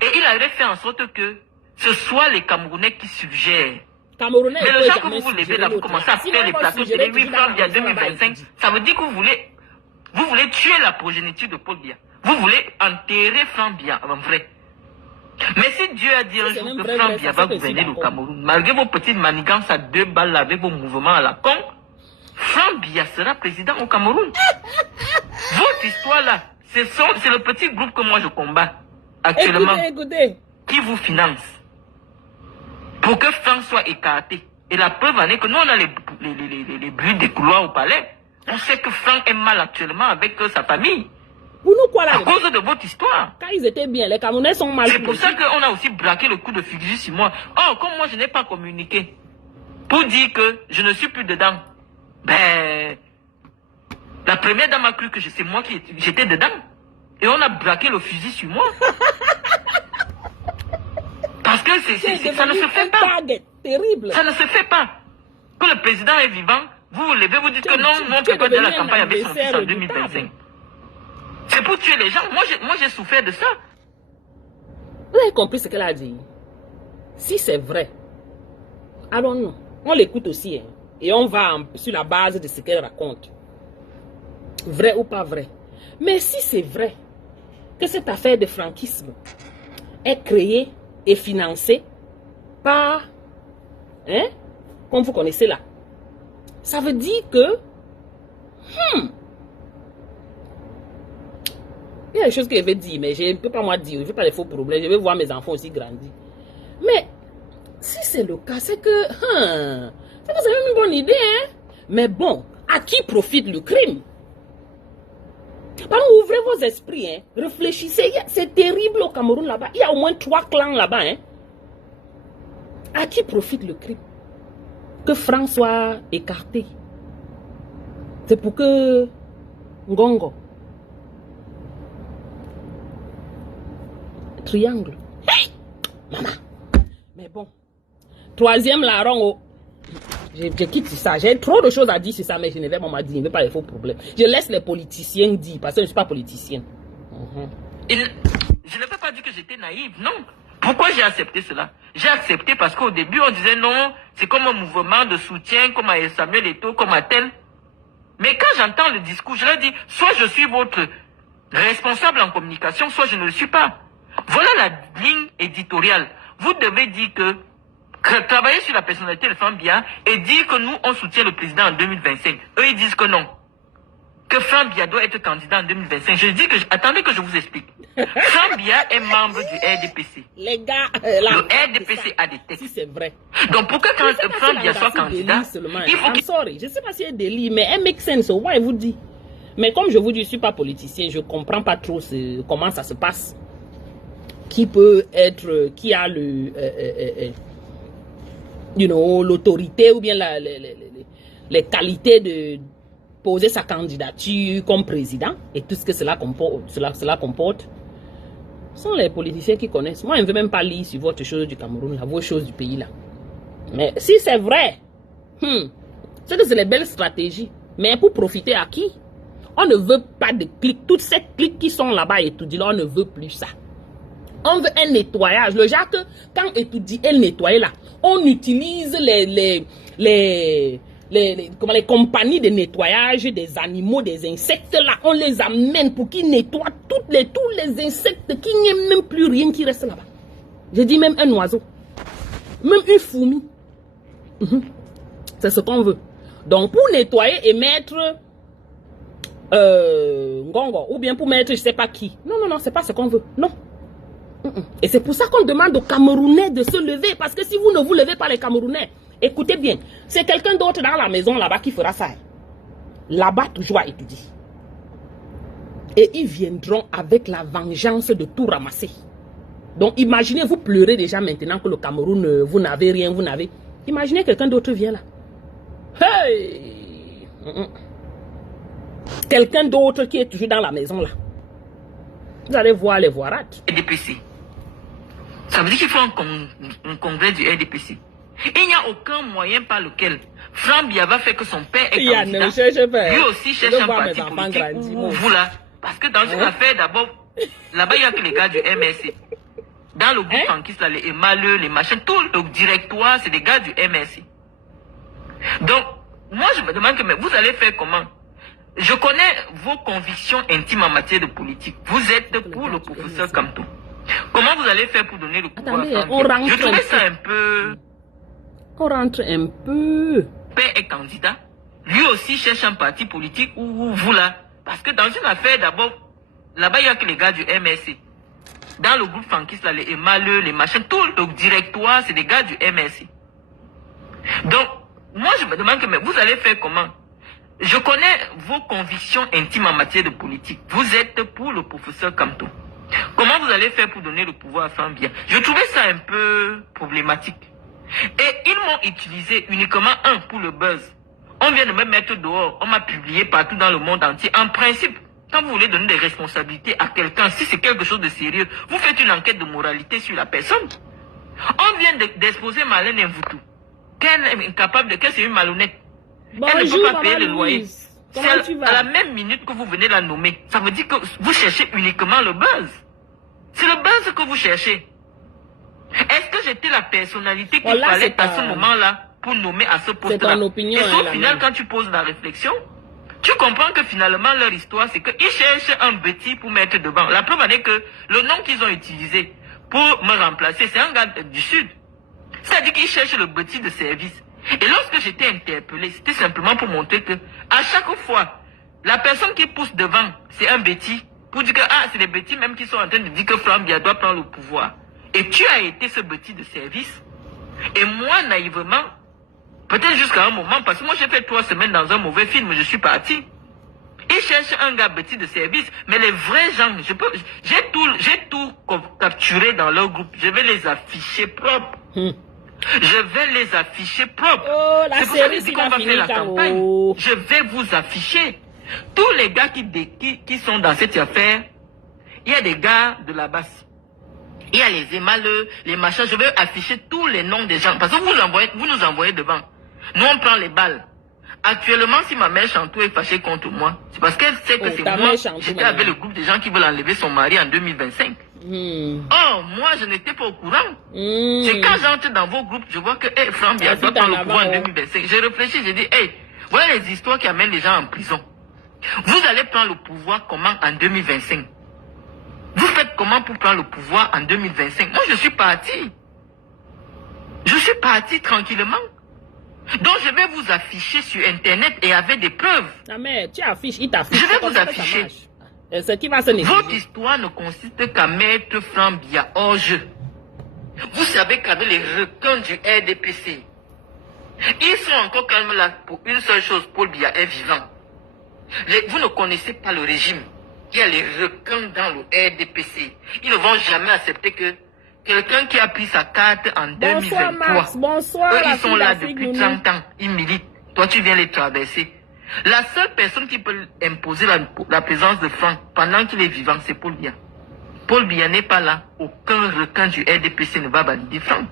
Et il avait fait en sorte que ce soit les Camerounais qui suggèrent. Mais le jour que vous vous levez là, vous commencez à faire les plateaux télé, oui, Franck Biya 2025, ça veut dire que vous voulez tuer la progéniture de Paul Biya. Vous voulez enterrer Franck Biya en vrai. Mais si Dieu a dit un jour que Franck Biya va gouverner le Cameroun, malgré vos petites manigances à 2 balles avec vos mouvements à la con, Franck Biya sera président au Cameroun. Votre histoire là, c'est le petit groupe que moi je combats actuellement, écoutez. Qui vous finance pour que Franck soit écarté. Et la preuve en est que nous on a les bruits des couloirs au palais. On sait que Franck est mal actuellement avec sa famille. Pour nous quoi là? À cause de votre histoire. Quand ils étaient bien, les Camerounais sont mal. C'est pour ça qu'on a aussi braqué le coup de Fugis sur moi. Oh, comme moi je n'ai pas communiqué pour dire que je ne suis plus dedans. Ben, la première dame a cru que c'est moi qui j'étais dedans. Et on a braqué le fusil sur moi. Parce que ça ne se fait pas. Terrible. Ça ne se fait pas. Que le président est vivant, vous vous levez, vous dites que non, on ne peut pas de la campagne avec son fils en 2025. C'est pour tuer les gens. Moi, j'ai souffert de ça. Vous avez compris ce qu'elle a dit? Si c'est vrai, alors non. On l'écoute aussi. Hein, et on va sur la base de ce qu'elle raconte. Vrai ou pas vrai. Mais si c'est vrai que cette affaire de franquisme est créée et financée par, hein, comme vous connaissez là, ça veut dire que il y a des choses que je vais dire, mais je ne peux pas moi dire, je ne veux pas les faux problèmes, je vais voir mes enfants aussi grandir. Mais si c'est le cas, c'est que c'est même une bonne idée, hein. Mais bon, à qui profite le crime? Pardon, ouvrez vos esprits, hein. Réfléchissez, c'est terrible au Cameroun là-bas. Il y a au moins 3 clans là-bas, hein. À qui profite le crime? Que Franck soit écarté. C'est pour que Ngongo. Triangle. Hey! Maman. Mais bon. 3e larron. Je quitte ça. J'ai trop de choses à dire sur ça, mais je ne vais pas dire. Je ne veux pas les faux problèmes. Je laisse les politiciens dire, parce que je ne suis pas politicien. Je ne veux pas dire que j'étais naïve, non. Pourquoi j'ai accepté cela? J'ai accepté parce qu'au début, on disait non, c'est comme un mouvement de soutien, comme à Samuel Eto'o, comme à tel. Mais quand j'entends le discours, je leur dis, soit je suis votre responsable en communication, soit je ne le suis pas. Voilà la ligne éditoriale. Vous devez dire que travailler sur la personnalité de Franck Biya et dire que nous, on soutient le président en 2025. Eux, ils disent que non. Que Franck Biya doit être candidat en 2025. Je dis que... Attendez que je vous explique. Franck Biya est membre du RDPC. Les gars... le RDPC a des textes. Si c'est vrai. Donc, pour que Franck Biya soit candidat, il faut qu'il... Sorry, je ne sais pas si c'est délit, mais elle make sense. Ouais, vous dit. Mais comme je vous dis, je ne suis pas politicien, je ne comprends pas trop comment ça se passe. Qui peut être... Qui a le... l'autorité ou bien les qualités de poser sa candidature comme président et tout ce que cela comporte, ce sont les politiciens qui connaissent. Moi, je ne veux même pas lire sur votre chose du Cameroun, vos choses du pays là. Mais si c'est vrai, c'est que c'est les belles stratégies. Mais pour profiter à qui? On ne veut pas de clics. Toutes ces clics qui sont là-bas et tout dit là, on ne veut plus ça. On veut un nettoyage. Le genre que quand étudie et nettoyer là, on utilise les les compagnies de nettoyage des animaux, des insectes là, on les amène pour qu'ils nettoient tous les insectes, qu'il n'y ait même plus rien qui reste là-bas. Je dis même un oiseau, même une fourmi. C'est ce qu'on veut. Donc pour nettoyer et mettre Ngongo, ou bien pour mettre je sais pas qui. Non, non, non, c'est pas ce qu'on veut. Non. Et c'est pour ça qu'on demande aux Camerounais de se lever. Parce que si vous ne vous levez pas les Camerounais, écoutez bien, c'est quelqu'un d'autre dans la maison là-bas qui fera ça. Là-bas, toujours a été dit. Et ils viendront avec la vengeance de tout ramasser. Donc imaginez, vous pleurez déjà maintenant que le Cameroun, vous n'avez rien, vous n'avez... Imaginez quelqu'un d'autre vient là. Hey! Quelqu'un d'autre qui est toujours dans la maison là. Vous allez voir les voirades. RDPC. Ça veut dire qu'il faut un congrès du RDPC. Il n'y a aucun moyen par lequel Franck Biya va faire que son père est candidat. Lui aussi cherche un parti politique ou vous là. Parce que dans une affaire d'abord, là-bas il n'y a que les gars du MSC. Dans le groupe franquiste, là, les Emaleux, les machins, tout le directoire, c'est des gars du MSC. Donc, moi je me demande que mais vous allez faire comment? Je connais vos convictions intimes en matière de politique. Vous êtes pour le professeur Kamto. Comment vous allez faire pour donner le pouvoir à Franck? Je trouvais ça un peu... On rentre un peu. Père est candidat. Lui aussi cherche un parti politique ou vous là. Parce que dans une affaire d'abord, là-bas il n'y a que les gars du MSC. Dans le groupe franquiste, là, les Emaleux, les machins, tout le directoire, c'est des gars du MSC. Donc, moi je me demande que mais vous allez faire comment? Je connais vos convictions intimes en matière de politique. Vous êtes pour le professeur Kamto. Comment vous allez faire pour donner le pouvoir à Franck Biya? Je trouvais ça un peu problématique. Et ils m'ont utilisé uniquement pour le buzz. On vient de me mettre dehors. On m'a publié partout dans le monde entier. En principe, quand vous voulez donner des responsabilités à quelqu'un, si c'est quelque chose de sérieux, vous faites une enquête de moralité sur la personne. On vient d'exposer Marlène Mvoutou. Qu'elle est incapable de... Qu'elle c'est une malhonnête. Bonjour, elle ne peut pas payer le Louise. loyer. Comment tu vas? À la même minute que vous venez la nommer, ça veut dire que vous cherchez uniquement le buzz. C'est le buzz que vous cherchez. Est-ce que j'étais la personnalité qu'il fallait à ce moment-là pour nommer à ce poste-là? C'est ton opinion. Et au final, quand tu poses la réflexion, tu comprends que finalement leur histoire, c'est qu'ils cherchent un petit pour mettre devant. La preuve est que le nom qu'ils ont utilisé pour me remplacer, c'est un gars du Sud. C'est-à-dire qu'ils cherchent le petit de service. Et lorsque j'étais interpellé, c'était simplement pour montrer que à chaque fois, la personne qui pousse devant, c'est un bêtis, pour dire que c'est les bêtis même qui sont en train de dire que Franck Biya doit prendre le pouvoir. Et tu as été ce bêtis de service. Et moi, naïvement, peut-être jusqu'à un moment, parce que moi j'ai fait 3 semaines dans un mauvais film, je suis parti. Ils cherchent un gars bêtis de service, mais les vrais gens, j'ai tout capturé dans leur groupe, je vais les afficher propres. Je vais les afficher propres. Oh, la c'est pour ça série, qu'on va faire la campagne. Oh. Je vais vous afficher. Tous les gars qui sont dans cette affaire, il y a des gars de la base. Il y a les Emaleux, les machins. Je vais afficher tous les noms des gens. Parce que vous nous envoyez devant. Nous, on prend les balles. Actuellement, si ma mère Chantou est fâchée contre moi, c'est parce qu'elle sait que c'est moi. J'étais avec le groupe des gens qui veulent enlever son mari en 2025. Oh, moi, je n'étais pas au courant. C'est quand j'entre dans vos groupes, je vois que Franck Biya doit prendre le pouvoir en 2025. Je réfléchis, je dis, voilà les histoires qui amènent les gens en prison. Vous allez prendre le pouvoir comment en 2025? Vous faites comment pour prendre le pouvoir en 2025? Moi, je suis parti. Je suis parti tranquillement. Donc, je vais vous afficher sur Internet et avec des preuves. Ah, mais tu affiches, il t'affiche. Je vais vous afficher. Ce qui va se négliger. Votre histoire ne consiste qu'à mettre Franck Biya hors jeu. Vous savez qu'avec les requins du RDPC, ils sont encore calmes là pour une seule chose, Paul Biya est vivant. Vous ne connaissez pas le régime. Il y a les requins dans le RDPC. Ils ne vont jamais accepter que quelqu'un qui a pris sa carte en 2023, Max, bonsoir, eux, ils sont là depuis 30 ans, ils militent. Toi, tu viens les traverser. La seule personne qui peut imposer la présence de Franck pendant qu'il est vivant, c'est Paul Biya. Paul Biya n'est pas là. Aucun requin du RDPC ne va valider Franck.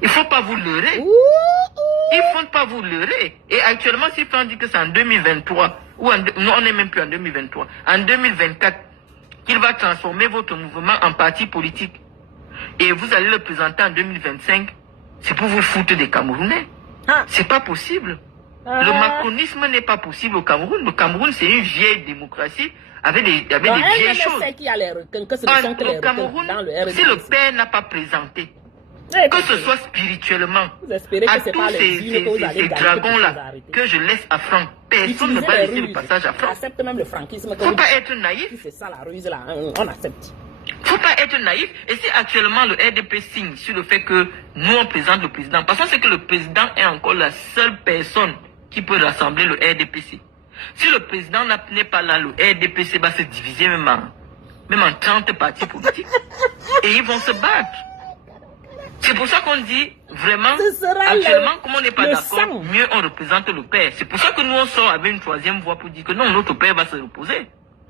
Il ne faut pas vous leurrer. Il ne faut pas vous leurrer. Et actuellement, si Franck dit que c'est en 2023, non, on n'est même plus en 2023, en 2024, qu'il va transformer votre mouvement en parti politique, et vous allez le présenter en 2025, c'est pour vous foutre des Camerounais. C'est pas possible. Le macronisme n'est pas possible au Cameroun. Le Cameroun, c'est une vieille démocratie avec des vieilles choses. Au Cameroun, si le père n'a pas présenté, que ce soit spirituellement, à tous ces dragons-là que je laisse à Franck, personne ne va laisser le passage à Franck. Accepte même le franquisme. Faut pas être naïf. C'est ça la ruse là, on accepte. Faut pas être naïf. Et si actuellement le RDP signe sur le fait que nous on présente le président, parce que c'est que le président est encore la seule personne qui peut rassembler le RDPC. Si le président n'est pas là, le RDPC va se diviser même en 30 partis politiques. Et ils vont se battre. C'est pour ça qu'on dit vraiment, actuellement, comme on n'est pas d'accord, mieux on représente le père. C'est pour ça que nous on sort avec une troisième voix pour dire que non, notre père va se reposer.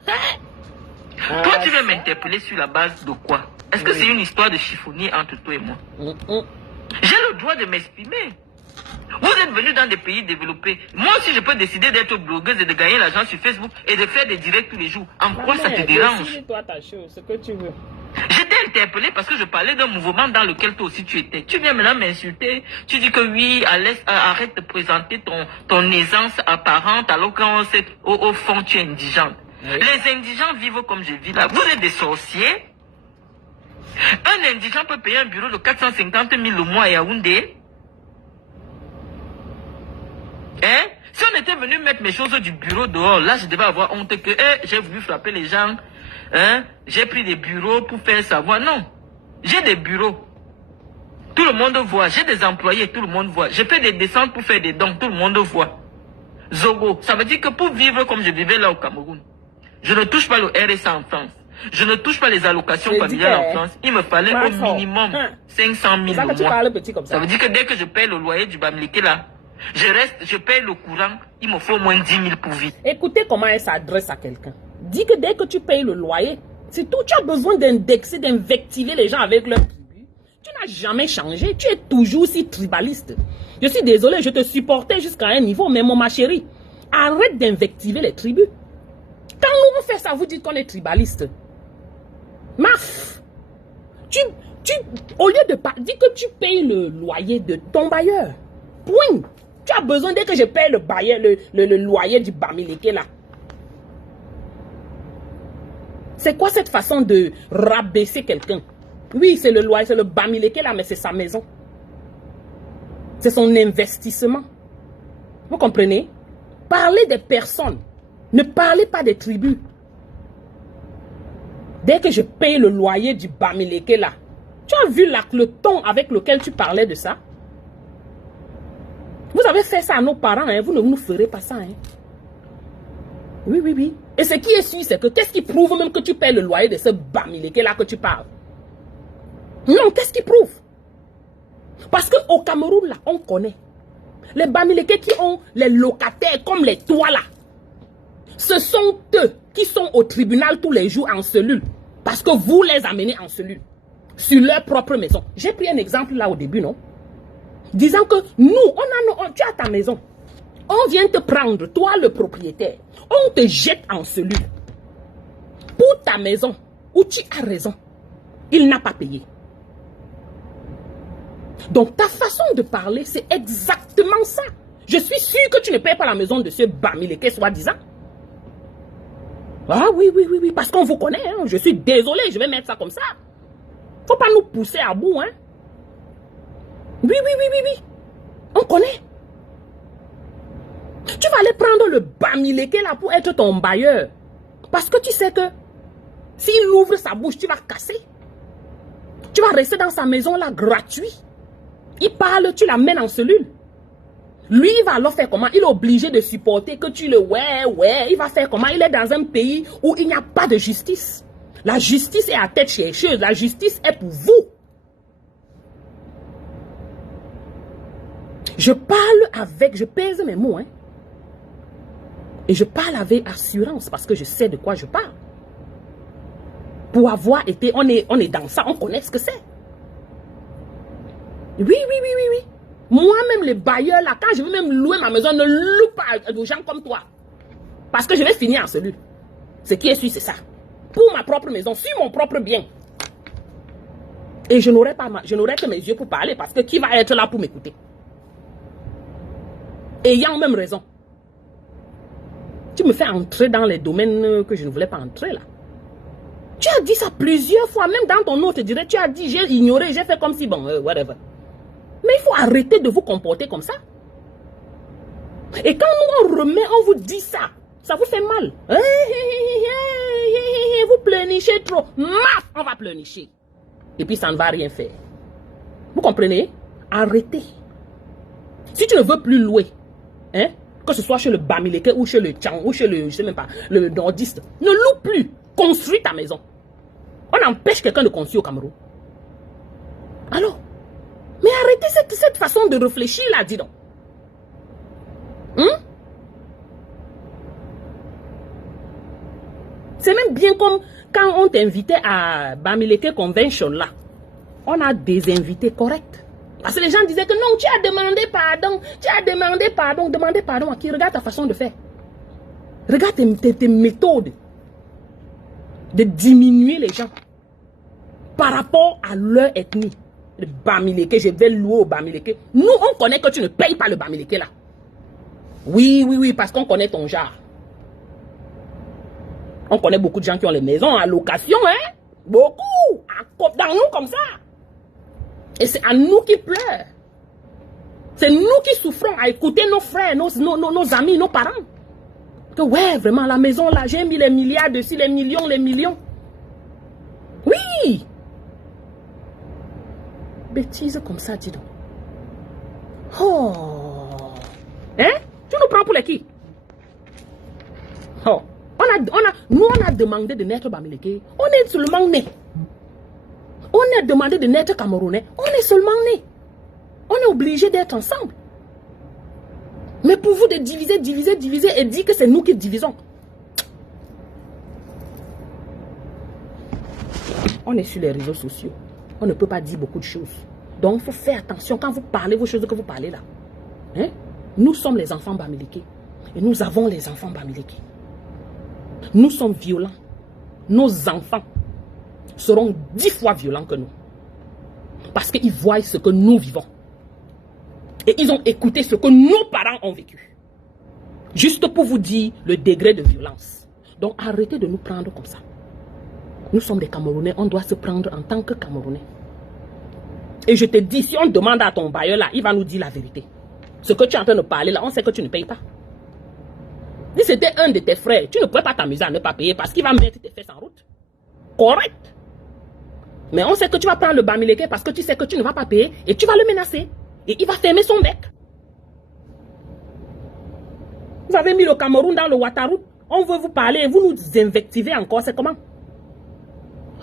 Toi, tu viens m'interpeller sur la base de quoi? Est-ce que c'est une histoire de chiffonnier entre toi et moi? J'ai le droit de m'exprimer. Vous êtes venus dans des pays développés. Moi aussi, je peux décider d'être blogueuse et de gagner l'argent sur Facebook et de faire des directs tous les jours. En quoi ça te dérange? Toi ta chose, ce que tu veux. J'étais interpellé parce que je parlais d'un mouvement dans lequel toi aussi tu étais. Tu viens maintenant m'insulter. Tu dis que oui, arrête de présenter ton aisance apparente alors qu'au fond tu es indigente. Oui. Les indigents vivent comme je vis là. Vous êtes des sorciers. Un indigent peut payer un bureau de 450 000 le mois à Yaoundé. Hein? Si on était venu mettre mes choses du bureau dehors, là je devais avoir honte que j'ai voulu frapper les gens. Hein? J'ai pris des bureaux pour faire savoir. Non. J'ai des bureaux. Tout le monde voit. J'ai des employés. Tout le monde voit. Je fais des descentes pour faire des dons. Tout le monde voit. Zogo. Ça veut dire que pour vivre comme je vivais là au Cameroun, je ne touche pas le RSA en France. Je ne touche pas les allocations familiales en France. Il me fallait au minimum 500 000 le mois. Ça veut dire que dès que je paye le loyer du Bamileke là, je paye le courant, il me faut au moins 10 000 pour vivre. Écoutez comment elle s'adresse à quelqu'un. Dis que dès que tu payes le loyer, c'est tout. Tu as besoin d'indexer, d'invectiver les gens avec leur tribu. Tu n'as jamais changé. Tu es toujours si tribaliste. Je suis désolé, je te supportais jusqu'à un niveau, mais ma chérie, arrête d'invectiver les tribus. Quand nous on fait ça, vous dites qu'on est tribaliste. Maf, au lieu de dire que tu payes le loyer de ton bailleur. Point. Tu as besoin dès que je paye le bailleur, le loyer du Bamileke là. C'est quoi cette façon de rabaisser quelqu'un? Oui, c'est le loyer, c'est le Bamileke là, mais c'est sa maison. C'est son investissement. Vous comprenez? Parlez des personnes. Ne parlez pas des tribus. Dès que je paye le loyer du Bamileke là, tu as vu là, le ton avec lequel tu parlais de ça? Vous avez fait ça à nos parents, hein? Vous ne nous ferez pas ça. Hein? Oui, oui, oui. Et ce qui est sûr, c'est que qu'est-ce qui prouve même que tu payes le loyer de ce Bamileke là que tu parles? Non, qu'est-ce qui prouve? Parce qu'au Cameroun, là, on connaît. Les Bamileke qui ont les locataires comme les toits là. Ce sont eux qui sont au tribunal tous les jours en cellule. Parce que vous les amenez en cellule. Sur leur propre maison. J'ai pris un exemple là au début, non? Disant que nous, tu as ta maison. On vient te prendre, toi le propriétaire. On te jette en cellule. Pour ta maison, où tu as raison. Il n'a pas payé. Donc ta façon de parler, c'est exactement ça. Je suis sûr que tu ne payes pas la maison de ce Bamileke soi-disant. Ah oui, oui, oui, oui, parce qu'on vous connaît. Hein. Je suis désolé, je vais mettre ça comme ça. Faut pas nous pousser à bout, hein. Oui, oui, oui, oui, oui. On connaît. Tu vas aller prendre le Bamileke là pour être ton bailleur. Parce que tu sais que s'il ouvre sa bouche, tu vas casser. Tu vas rester dans sa maison là gratuit. Il parle, tu l'amènes en cellule. Lui, il va alors faire comment? Il est obligé de supporter que tu le... Ouais. Il va faire comment? Il est dans un pays où il n'y a pas de justice. La justice est à tête chercheuse. La justice est pour vous. Je pèse mes mots, hein. Et je parle avec assurance parce que je sais de quoi je parle. Pour avoir été, on est dans ça, on connaît ce que c'est. Oui. Moi-même, les bailleurs, là, quand je veux même louer ma maison, ne loue pas aux gens comme toi. Parce que je vais finir en cellule. Ce qui est sûr, c'est ça. Pour ma propre maison, sur mon propre bien. Et je n'aurai que mes yeux pour parler parce que qui va être là pour m'écouter? ayant même raison. Tu me fais entrer dans les domaines que je ne voulais pas entrer là. Tu as dit ça plusieurs fois, même dans ton nom, te dirais, tu as dit, j'ai ignoré, j'ai fait comme si, bon, whatever. Mais il faut arrêter de vous comporter comme ça. Et quand nous on remet, on vous dit ça, ça vous fait mal. Vous pleurnichez trop. Maf, on va pleurnicher. Et puis ça ne va rien faire. Vous comprenez? Arrêtez. Si tu ne veux plus louer, hein, que ce soit chez le Bamileke ou chez le Tchang ou chez le, je sais même pas, le nordiste, ne loue plus. Construis ta maison. On empêche quelqu'un de construire au Cameroun. Alors, mais arrêtez cette façon de réfléchir là, dis donc. C'est même bien comme quand on t'invitait à Bamileke Convention là. On a des invités corrects. Parce que les gens disaient que non, tu as demandé pardon. Tu as demandé pardon. Demandez pardon à qui? Regarde ta façon de faire. Regarde tes méthodes de diminuer les gens par rapport à leur ethnie. Le Bamileke, je vais louer au Bamileke. Nous, on connaît que tu ne payes pas le Bamileke là. Oui, parce qu'on connaît ton genre. On connaît beaucoup de gens qui ont les maisons à location, hein? Beaucoup! Dans nous comme ça. Et c'est à nous qui pleurent. C'est nous qui souffrons à écouter nos frères, nos amis, nos parents. Que ouais, vraiment, la maison là, j'ai mis les milliards dessus, les millions. Oui! Bêtises comme ça, dis donc. Oh! Hein? Tu nous prends pour les qui? Oh! Nous, on a demandé de naître Bamileke. On est seulement né. On a demandé de naître Camerounais. On est seulement né. On est obligé d'être ensemble. Mais pour vous de diviser et dire que c'est nous qui divisons. On est sur les réseaux sociaux. On ne peut pas dire beaucoup de choses. Donc, il faut faire attention quand vous parlez vos choses que vous parlez là. Hein? Nous sommes les enfants Bamileke. Et nous avons les enfants Bamileke. Nous sommes violents. Nos enfants seront 10 fois violents que nous. Parce qu'ils voient ce que nous vivons. Et ils ont écouté ce que nos parents ont vécu. Juste pour vous dire le degré de violence. Donc arrêtez de nous prendre comme ça. Nous sommes des Camerounais, on doit se prendre en tant que Camerounais. Et je te dis, si on demande à ton bailleur là, il va nous dire la vérité. Ce que tu es en train de parler là, on sait que tu ne payes pas. Si c'était un de tes frères, tu ne pourrais pas t'amuser à ne pas payer parce qu'il va mettre tes fesses en route. Correct. Mais on sait que tu vas prendre le Bamileke parce que tu sais que tu ne vas pas payer et tu vas le menacer. Et il va fermer son bec. Vous avez mis le Cameroun dans le Ouattara. On veut vous parler et vous nous invectivez encore. C'est comment?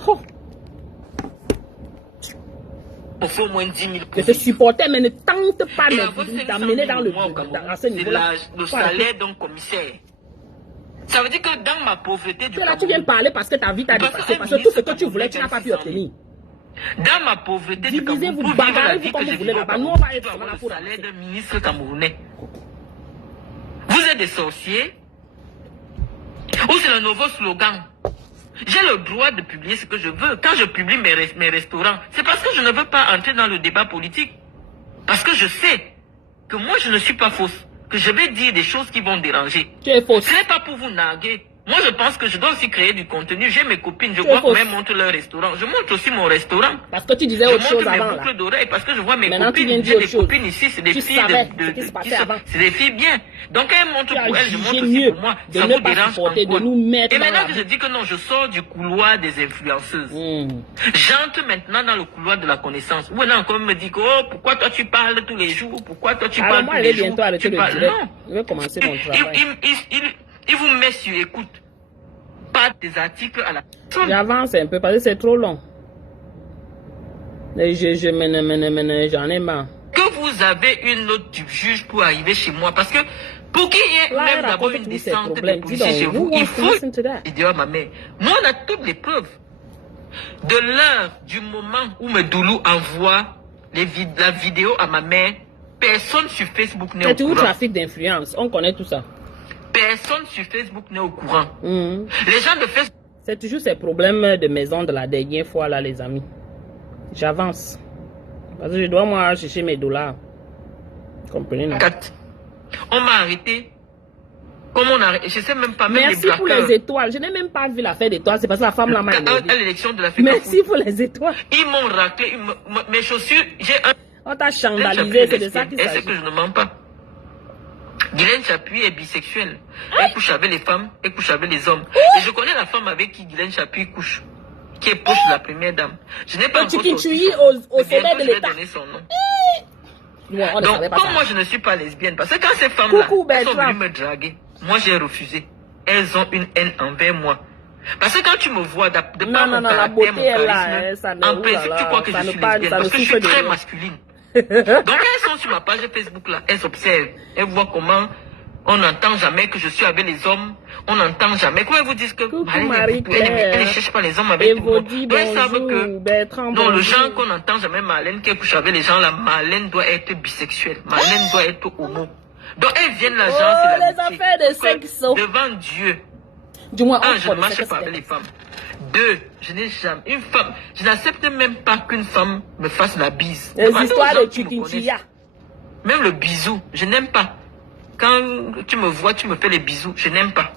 Oh. On fait au moins 10 000 Je te supportais, mais ne tente pas d'amener dans ce niveau-là. Le salaire d'un commissaire. Ça veut dire que dans ma pauvreté du Cameroun... Cameroun... Tu viens parler parce que ta vie t'a dépassé. Parce que tout ce que tu voulais, tu n'as pas pu obtenir. Dans ma pauvreté du Cameroun, vous bagarrez comme vous voulez là-bas. Nous, on va être là pour le salaire d'un ministre camerounais. Vous êtes des sorciers? Ou c'est le nouveau slogan? J'ai le droit de publier ce que je veux. Quand je publie mes restaurants, c'est parce que je ne veux pas entrer dans le débat politique. Parce que je sais que moi, je ne suis pas fausse. Que je vais dire des choses qui vont déranger. Tu es fausse. Ce n'est pas pour vous narguer. Moi, je pense que je dois aussi créer du contenu. J'ai mes copines, je vois même montre leur restaurant. Je montre aussi mon restaurant. Parce que tu disais autre chose avant. Je montre mes boucles d'oreilles parce que je vois mes maintenant, copines. J'ai des copines ici, c'est des filles c'est des filles bien. Donc, elles montrent pour elles, je montre aussi pour moi. Ça vous dérange encore. Et maintenant que je dis que non, je sors du couloir des influenceuses. J'entre maintenant dans le couloir de la connaissance. Où là, encore me dit que, oh, pourquoi toi tu parles tous les jours? Pourquoi toi tu parles tous les jours? Moi, je vais bientôt arrêter le direct. Je vais commencer mon travail. Il vous met sur écoute. Pas des articles à la... J'avance un peu parce que c'est trop long. J'en ai marre. Que vous avez une note du juge pour arriver chez moi. Parce que pour qu'il y ait même d'abord une descente de policiers chez vous, il faut... Il dit à ma mère, moi on a toutes les preuves. De l'heure, du moment où Medoulou envoie la vidéo à ma mère, personne sur Facebook n'est au courant. C'est tout trafic d'influence, on connaît tout ça. Personne sur Facebook n'est au courant. Les gens de Facebook... C'est toujours ces problèmes de maison de la dernière fois là, les amis. J'avance. Parce que je dois moi chercher mes dollars. Comprenez, non? On m'a arrêté. Comme on a arrêté, je sais même pas, même Merci les pour les étoiles. Je n'ai même pas vu l'affaire d'étoiles. C'est parce que la femme là m'a énervé. À l'élection de la FECAFOOT. Merci pour les étoiles. Ils m'ont raclé. Mes chaussures, j'ai un... On t'a scandalisé, c'est de ça qu'il s'agit. s'agit. Est-ce que je ne mens pas? Guylaine Chapuis est bisexuelle. Elle couche avec les femmes, elle couche avec les hommes. Et je connais la femme avec qui Guylaine Chapuis couche, qui est proche de la première dame. Je n'ai pas encore sorti son nom, au sommet de l'État. donner son nom. Ouais, donc, comme moi, je ne suis pas lesbienne, parce que quand ces femmes-là sont venues me draguer, moi, j'ai refusé. Elles ont une haine envers moi. Parce que quand tu me vois, de par mon caractère, mon charisme, en principe, tu crois que je suis lesbienne, parce que je suis très masculine. Donc, elles sont sur ma page Facebook là, elles observent, elles voient comment on n'entend jamais que je suis avec les hommes, on n'entend jamais. Comment elles vous disent que elle ne cherche pas les hommes avec tout le monde. Donc, elles savent que non, le genre qu'on n'entend jamais Marlène qui couche avec les gens là, Marlène doit être bisexuelle, Marlène doit être homo. Donc, elles viennent là, genre, c'est la les affaires de sexe. Devant Dieu. Du moins, je ne marche pas avec les femmes. 2, je n'ai jamais une femme. Je n'accepte même pas qu'une femme me fasse la bise. Les histoires de Chitinchia. Même le bisou, je n'aime pas. Quand tu me vois, tu me fais les bisous, je n'aime pas.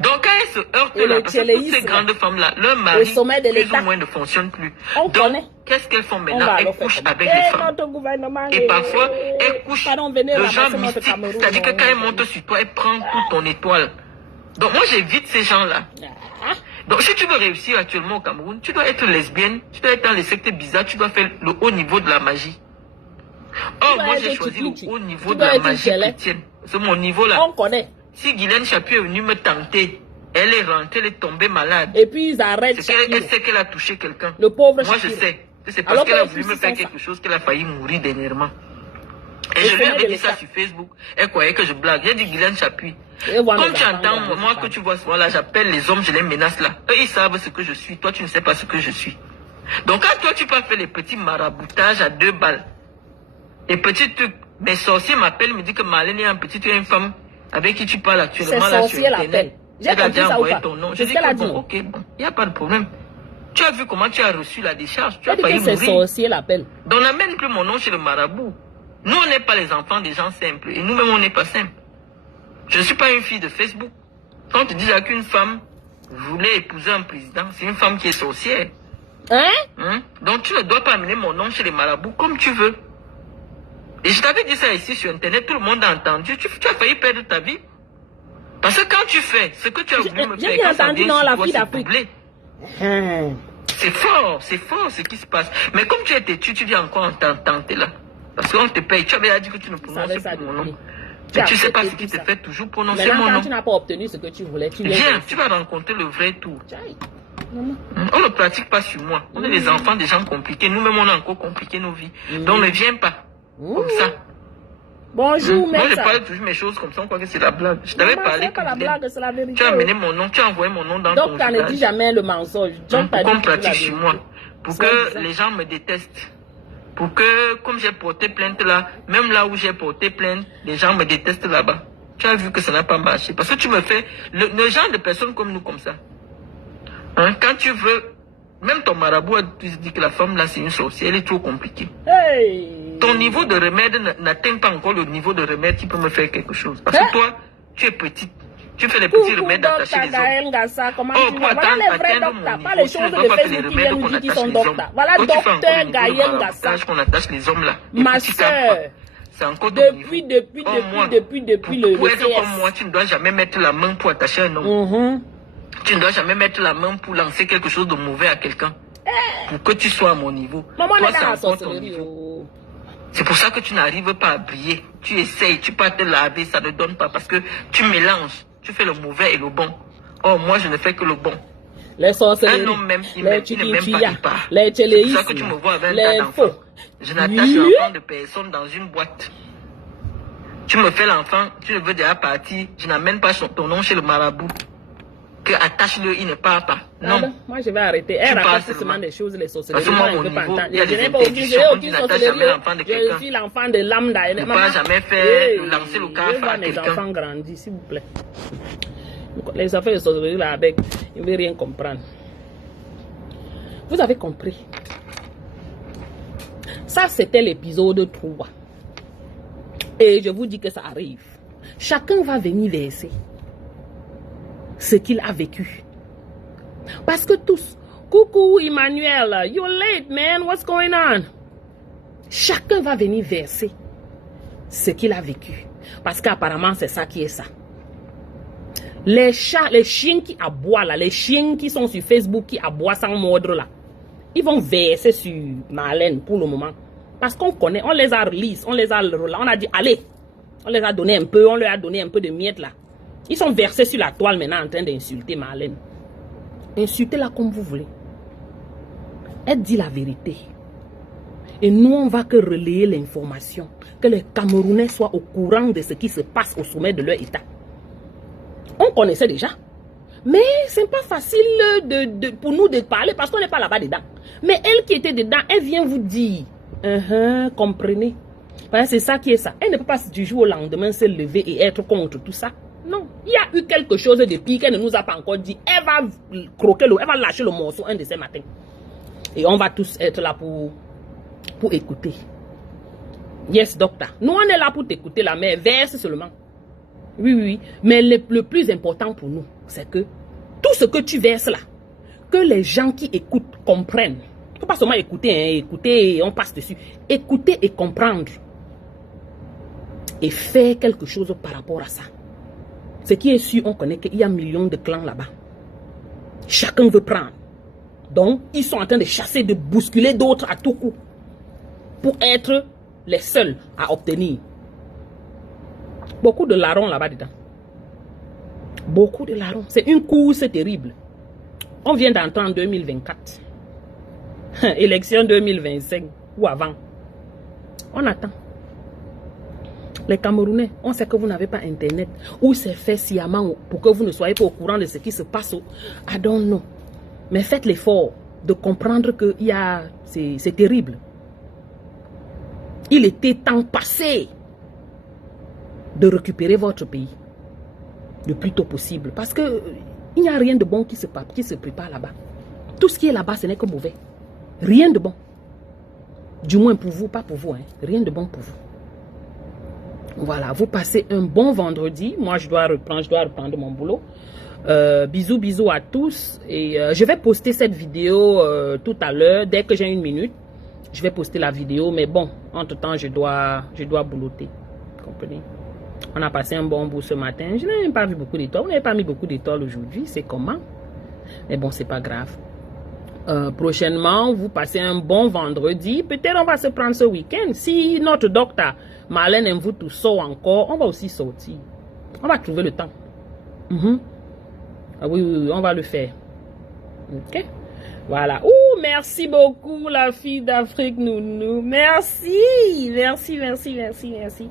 Donc quand elles se heurtent là, parce que toutes ces grandes femmes-là, leur mari plus ou moins ne fonctionne plus. Donc, qu'est-ce qu'elles font maintenant? Elles couchent avec les femmes. Et parfois, elles couchent de gens mystiques. C'est-à-dire que quand elles montent sur toi, elles prennent toute ton étoile. Donc moi j'évite ces gens-là. Donc si tu veux réussir actuellement au Cameroun, tu dois être lesbienne, tu dois être dans les sectes bizarres, tu dois faire le haut niveau de la magie. Oh, moi j'ai choisi le haut niveau de la magie chrétienne. C'est mon niveau là. On connaît. Si Guylaine Chapuis est venue me tenter, elle est rentrée, elle est tombée malade. Et puis ils arrêtent. Elle sait qu'elle a touché quelqu'un. Le pauvre moi je sais. C'est parce qu'elle a voulu me faire quelque chose qu'elle a failli mourir dernièrement. Et je lui avais dit ça sur Facebook. Elle croyait que je blague. J'ai dit Guylaine Chapuis. Comme tu entends, moi que tu vois souvent là, j'appelle les hommes, je les menace là. Eux, ils savent ce que je suis. Toi, tu ne sais pas ce que je suis. Donc, quand toi, tu peux faire les petits maraboutages à 2 balles, les petits trucs, mes sorciers m'appellent, me disent que Marlène est un petit, tu es une femme avec qui tu parles actuellement là sur Internet. J'ai déjà envoyé ton nom. Je dis que bon, ok, bon, il n'y a pas de problème. Tu as vu comment tu as reçu la décharge. Tu as failli mourir. Sorcier l'appelle. Donc, n'amène plus mon nom chez le marabout. Nous, on n'est pas les enfants des gens simples. Et nous-mêmes, on n'est pas simples. Je ne suis pas une fille de Facebook. Quand tu dis qu'une femme voulait épouser un président, c'est une femme qui est sorcière. Hein? Donc, tu ne dois pas amener mon nom chez les marabouts comme tu veux. Et je t'avais dit ça ici sur Internet, tout le monde a entendu. Tu as failli perdre ta vie. Parce que quand tu fais ce que tu as voulu me faire, quand ça vient sur toi, c'est doublé. C'est fort ce qui se passe. Mais comme tu es têtu, tu viens encore en tenter là. Parce qu'on te paye. Tu avais dit que tu ne prononces pas mon nom. Mais tu ne sais pas ce qui te fait toujours prononcer mon nom. Quand tu n'as pas obtenu ce que tu voulais, tu viens, tu vas rencontrer le vrai tour. On ne pratique pas sur moi. On est les enfants des gens compliqués. Nous-mêmes, on a encore compliqué nos vies. Donc ne viens pas comme ça. Bonjour, moi, je parle toujours mes choses comme ça. On croit que c'est la blague. Je t'avais parlé que tu as amené mon nom, tu as envoyé mon nom dans ton village. Donc, tu ne dis jamais le mensonge. Pour qu'on pratique sur moi. Pour que les gens me détestent. Pour que, comme j'ai porté plainte là, même là où j'ai porté plainte, les gens me détestent là-bas. Tu as vu que ça n'a pas marché. Parce que tu me fais le genre de personnes comme nous, comme ça. Quand tu veux, même ton marabout a dit que la femme là c'est une sorcière, elle est trop compliquée. Ton niveau de remède n'atteint pas encore le niveau de remède qui peut me faire quelque chose. Parce que toi, tu es petite. Tu fais les petits remèdes attachés les hommes. Pour atteindre mon niveau, tu ne dois pas faire les remèdes qu'on attache les hommes. Voilà docteur Gaël Gassa. Qu'on attache les hommes là. Ma soeur. C'est encore depuis le pour être comme moi, tu ne dois jamais mettre la main pour attacher un homme. Tu ne dois jamais mettre la main pour lancer quelque chose de mauvais à quelqu'un. Pour que tu sois à mon niveau. Toi, c'est encore ton niveau. C'est pour ça que tu n'arrives pas à briller. Tu essayes, tu peux te laver, ça ne donne pas. Parce que tu mélanges. Tu fais le mauvais et le bon. Oh, moi, je ne fais que le bon. Les sorcelleries, un homme même, il ne m'aime pas, il part. Les c'est pour ça que tu me vois avec un tas d'enfants. Je n'attache l'enfant de personne dans une boîte. Tu me fais l'enfant, tu ne veux déjà partir. Je n'amène pas ton nom chez le marabout. Que attache-le, il ne part pas. Non. Moi, je vais arrêter. Elle raconte seulement des choses, les sorcelleries. Parce que moi, mon niveau, il y a des interdictions. On n'attache jamais l'enfant de quelqu'un. Je suis l'enfant de lambda. Ne pas jamais faire lancer le cadre à quelqu'un. Les quelqu'un. enfants grandissent, s'il vous plaît. Les affaires de sorcellerie, là, avec, il ne veut rien comprendre. Vous avez compris. Ça, c'était l'épisode 3. Et je vous dis que ça arrive. Chacun va venir verser ce qu'il a vécu. Parce que tous, coucou Emmanuel, you're late man, what's going on? Chacun va venir verser ce qu'il a vécu. Parce qu'apparemment c'est ça qui est ça. Les chats, les chiens qui aboient là, les chiens qui sont sur Facebook qui aboient sans mordre là, ils vont verser sur Marlène pour le moment. Parce qu'on connaît, on les a release, on les a, on a dit allez, on les a donné un peu, on leur a donné un peu de miettes là. Ils sont versés sur la toile maintenant en train d'insulter Marlène. Insultez-la comme vous voulez. Elle dit la vérité. Et nous, on va que relayer l'information. Que les Camerounais soient au courant de ce qui se passe au sommet de leur État. On connaissait déjà. Mais ce n'est pas facile pour nous de parler parce qu'on n'est pas là-bas dedans. Mais elle qui était dedans, elle vient vous dire. Comprenez. C'est ça qui est ça. Elle ne peut pas du jour au lendemain se lever et être contre tout ça. Non. Il y a eu quelque chose de pire qu'elle ne nous a pas encore dit. Elle va croquer elle va lâcher le morceau un de ces matins. Et on va tous être là pour écouter. Yes, docteur. Nous, on est là pour t'écouter, la mère. Verse seulement. Oui, oui, oui. Mais le plus important pour nous, c'est que tout ce que tu verses là, que les gens qui écoutent comprennent. Il ne faut pas seulement écouter, hein, écouter et on passe dessus. Écouter et comprendre. Et faire quelque chose par rapport à ça. Ce qui est sûr, on connaît qu'il y a millions de clans là-bas. Chacun veut prendre. Donc, ils sont en train de chasser, de bousculer d'autres à tout coup. Pour être les seuls à obtenir. Beaucoup de larrons là-bas dedans. Beaucoup de larrons. C'est une course terrible. On vient d'entrer en 2024. Élection 2025 ou avant. On attend. Les Camerounais, on sait que vous n'avez pas internet. Ou c'est fait sciemment pour que vous ne soyez pas au courant de ce qui se passe. I don't know. Mais faites l'effort de comprendre que c'est terrible. Il était temps passé de récupérer votre pays le plus tôt possible. Parce que il n'y a rien de bon qui se prépare là-bas. Tout ce qui est là-bas, ce n'est que mauvais. Rien de bon. Du moins pour vous, pas pour vous. Hein. Rien de bon pour vous. Voilà, vous passez un bon vendredi. Moi, je dois reprendre mon boulot. Bisous, bisous à tous. Et je vais poster cette vidéo tout à l'heure. Dès que j'ai une minute, je vais poster la vidéo. Mais bon, entre-temps, je dois boulotter. Comprenez? On a passé un bon bout ce matin. Je n'ai même pas vu beaucoup d'étoiles. On n'avait pas mis beaucoup d'étoiles aujourd'hui. C'est comment? Mais bon, c'est pas grave. Prochainement, vous passez un bon vendredi. Peut-être on va se prendre ce week-end. Si notre docteur Marlène aime vous tout sort encore, on va aussi sortir. On va trouver le temps. Ah oui, on va le faire. Ok? Voilà. Ouh, merci beaucoup, la fille d'Afrique Nounou. Merci. Merci, merci, merci, merci.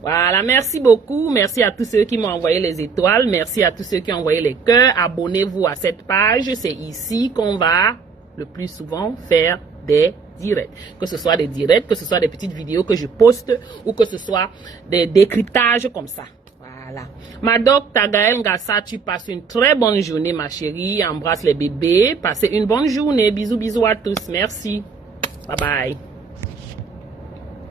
Voilà, merci beaucoup. Merci à tous ceux qui m'ont envoyé les étoiles. Merci à tous ceux qui ont envoyé les cœurs. Abonnez-vous à cette page. C'est ici qu'on va le plus souvent faire des directs. Que ce soit des directs, que ce soit des petites vidéos que je poste ou que ce soit des décryptages comme ça. Voilà. Madoc Tagael Ngassa, tu passes une très bonne journée, ma chérie. Embrasse les bébés. Passez une bonne journée. Bisous, bisous à tous. Merci. Bye bye.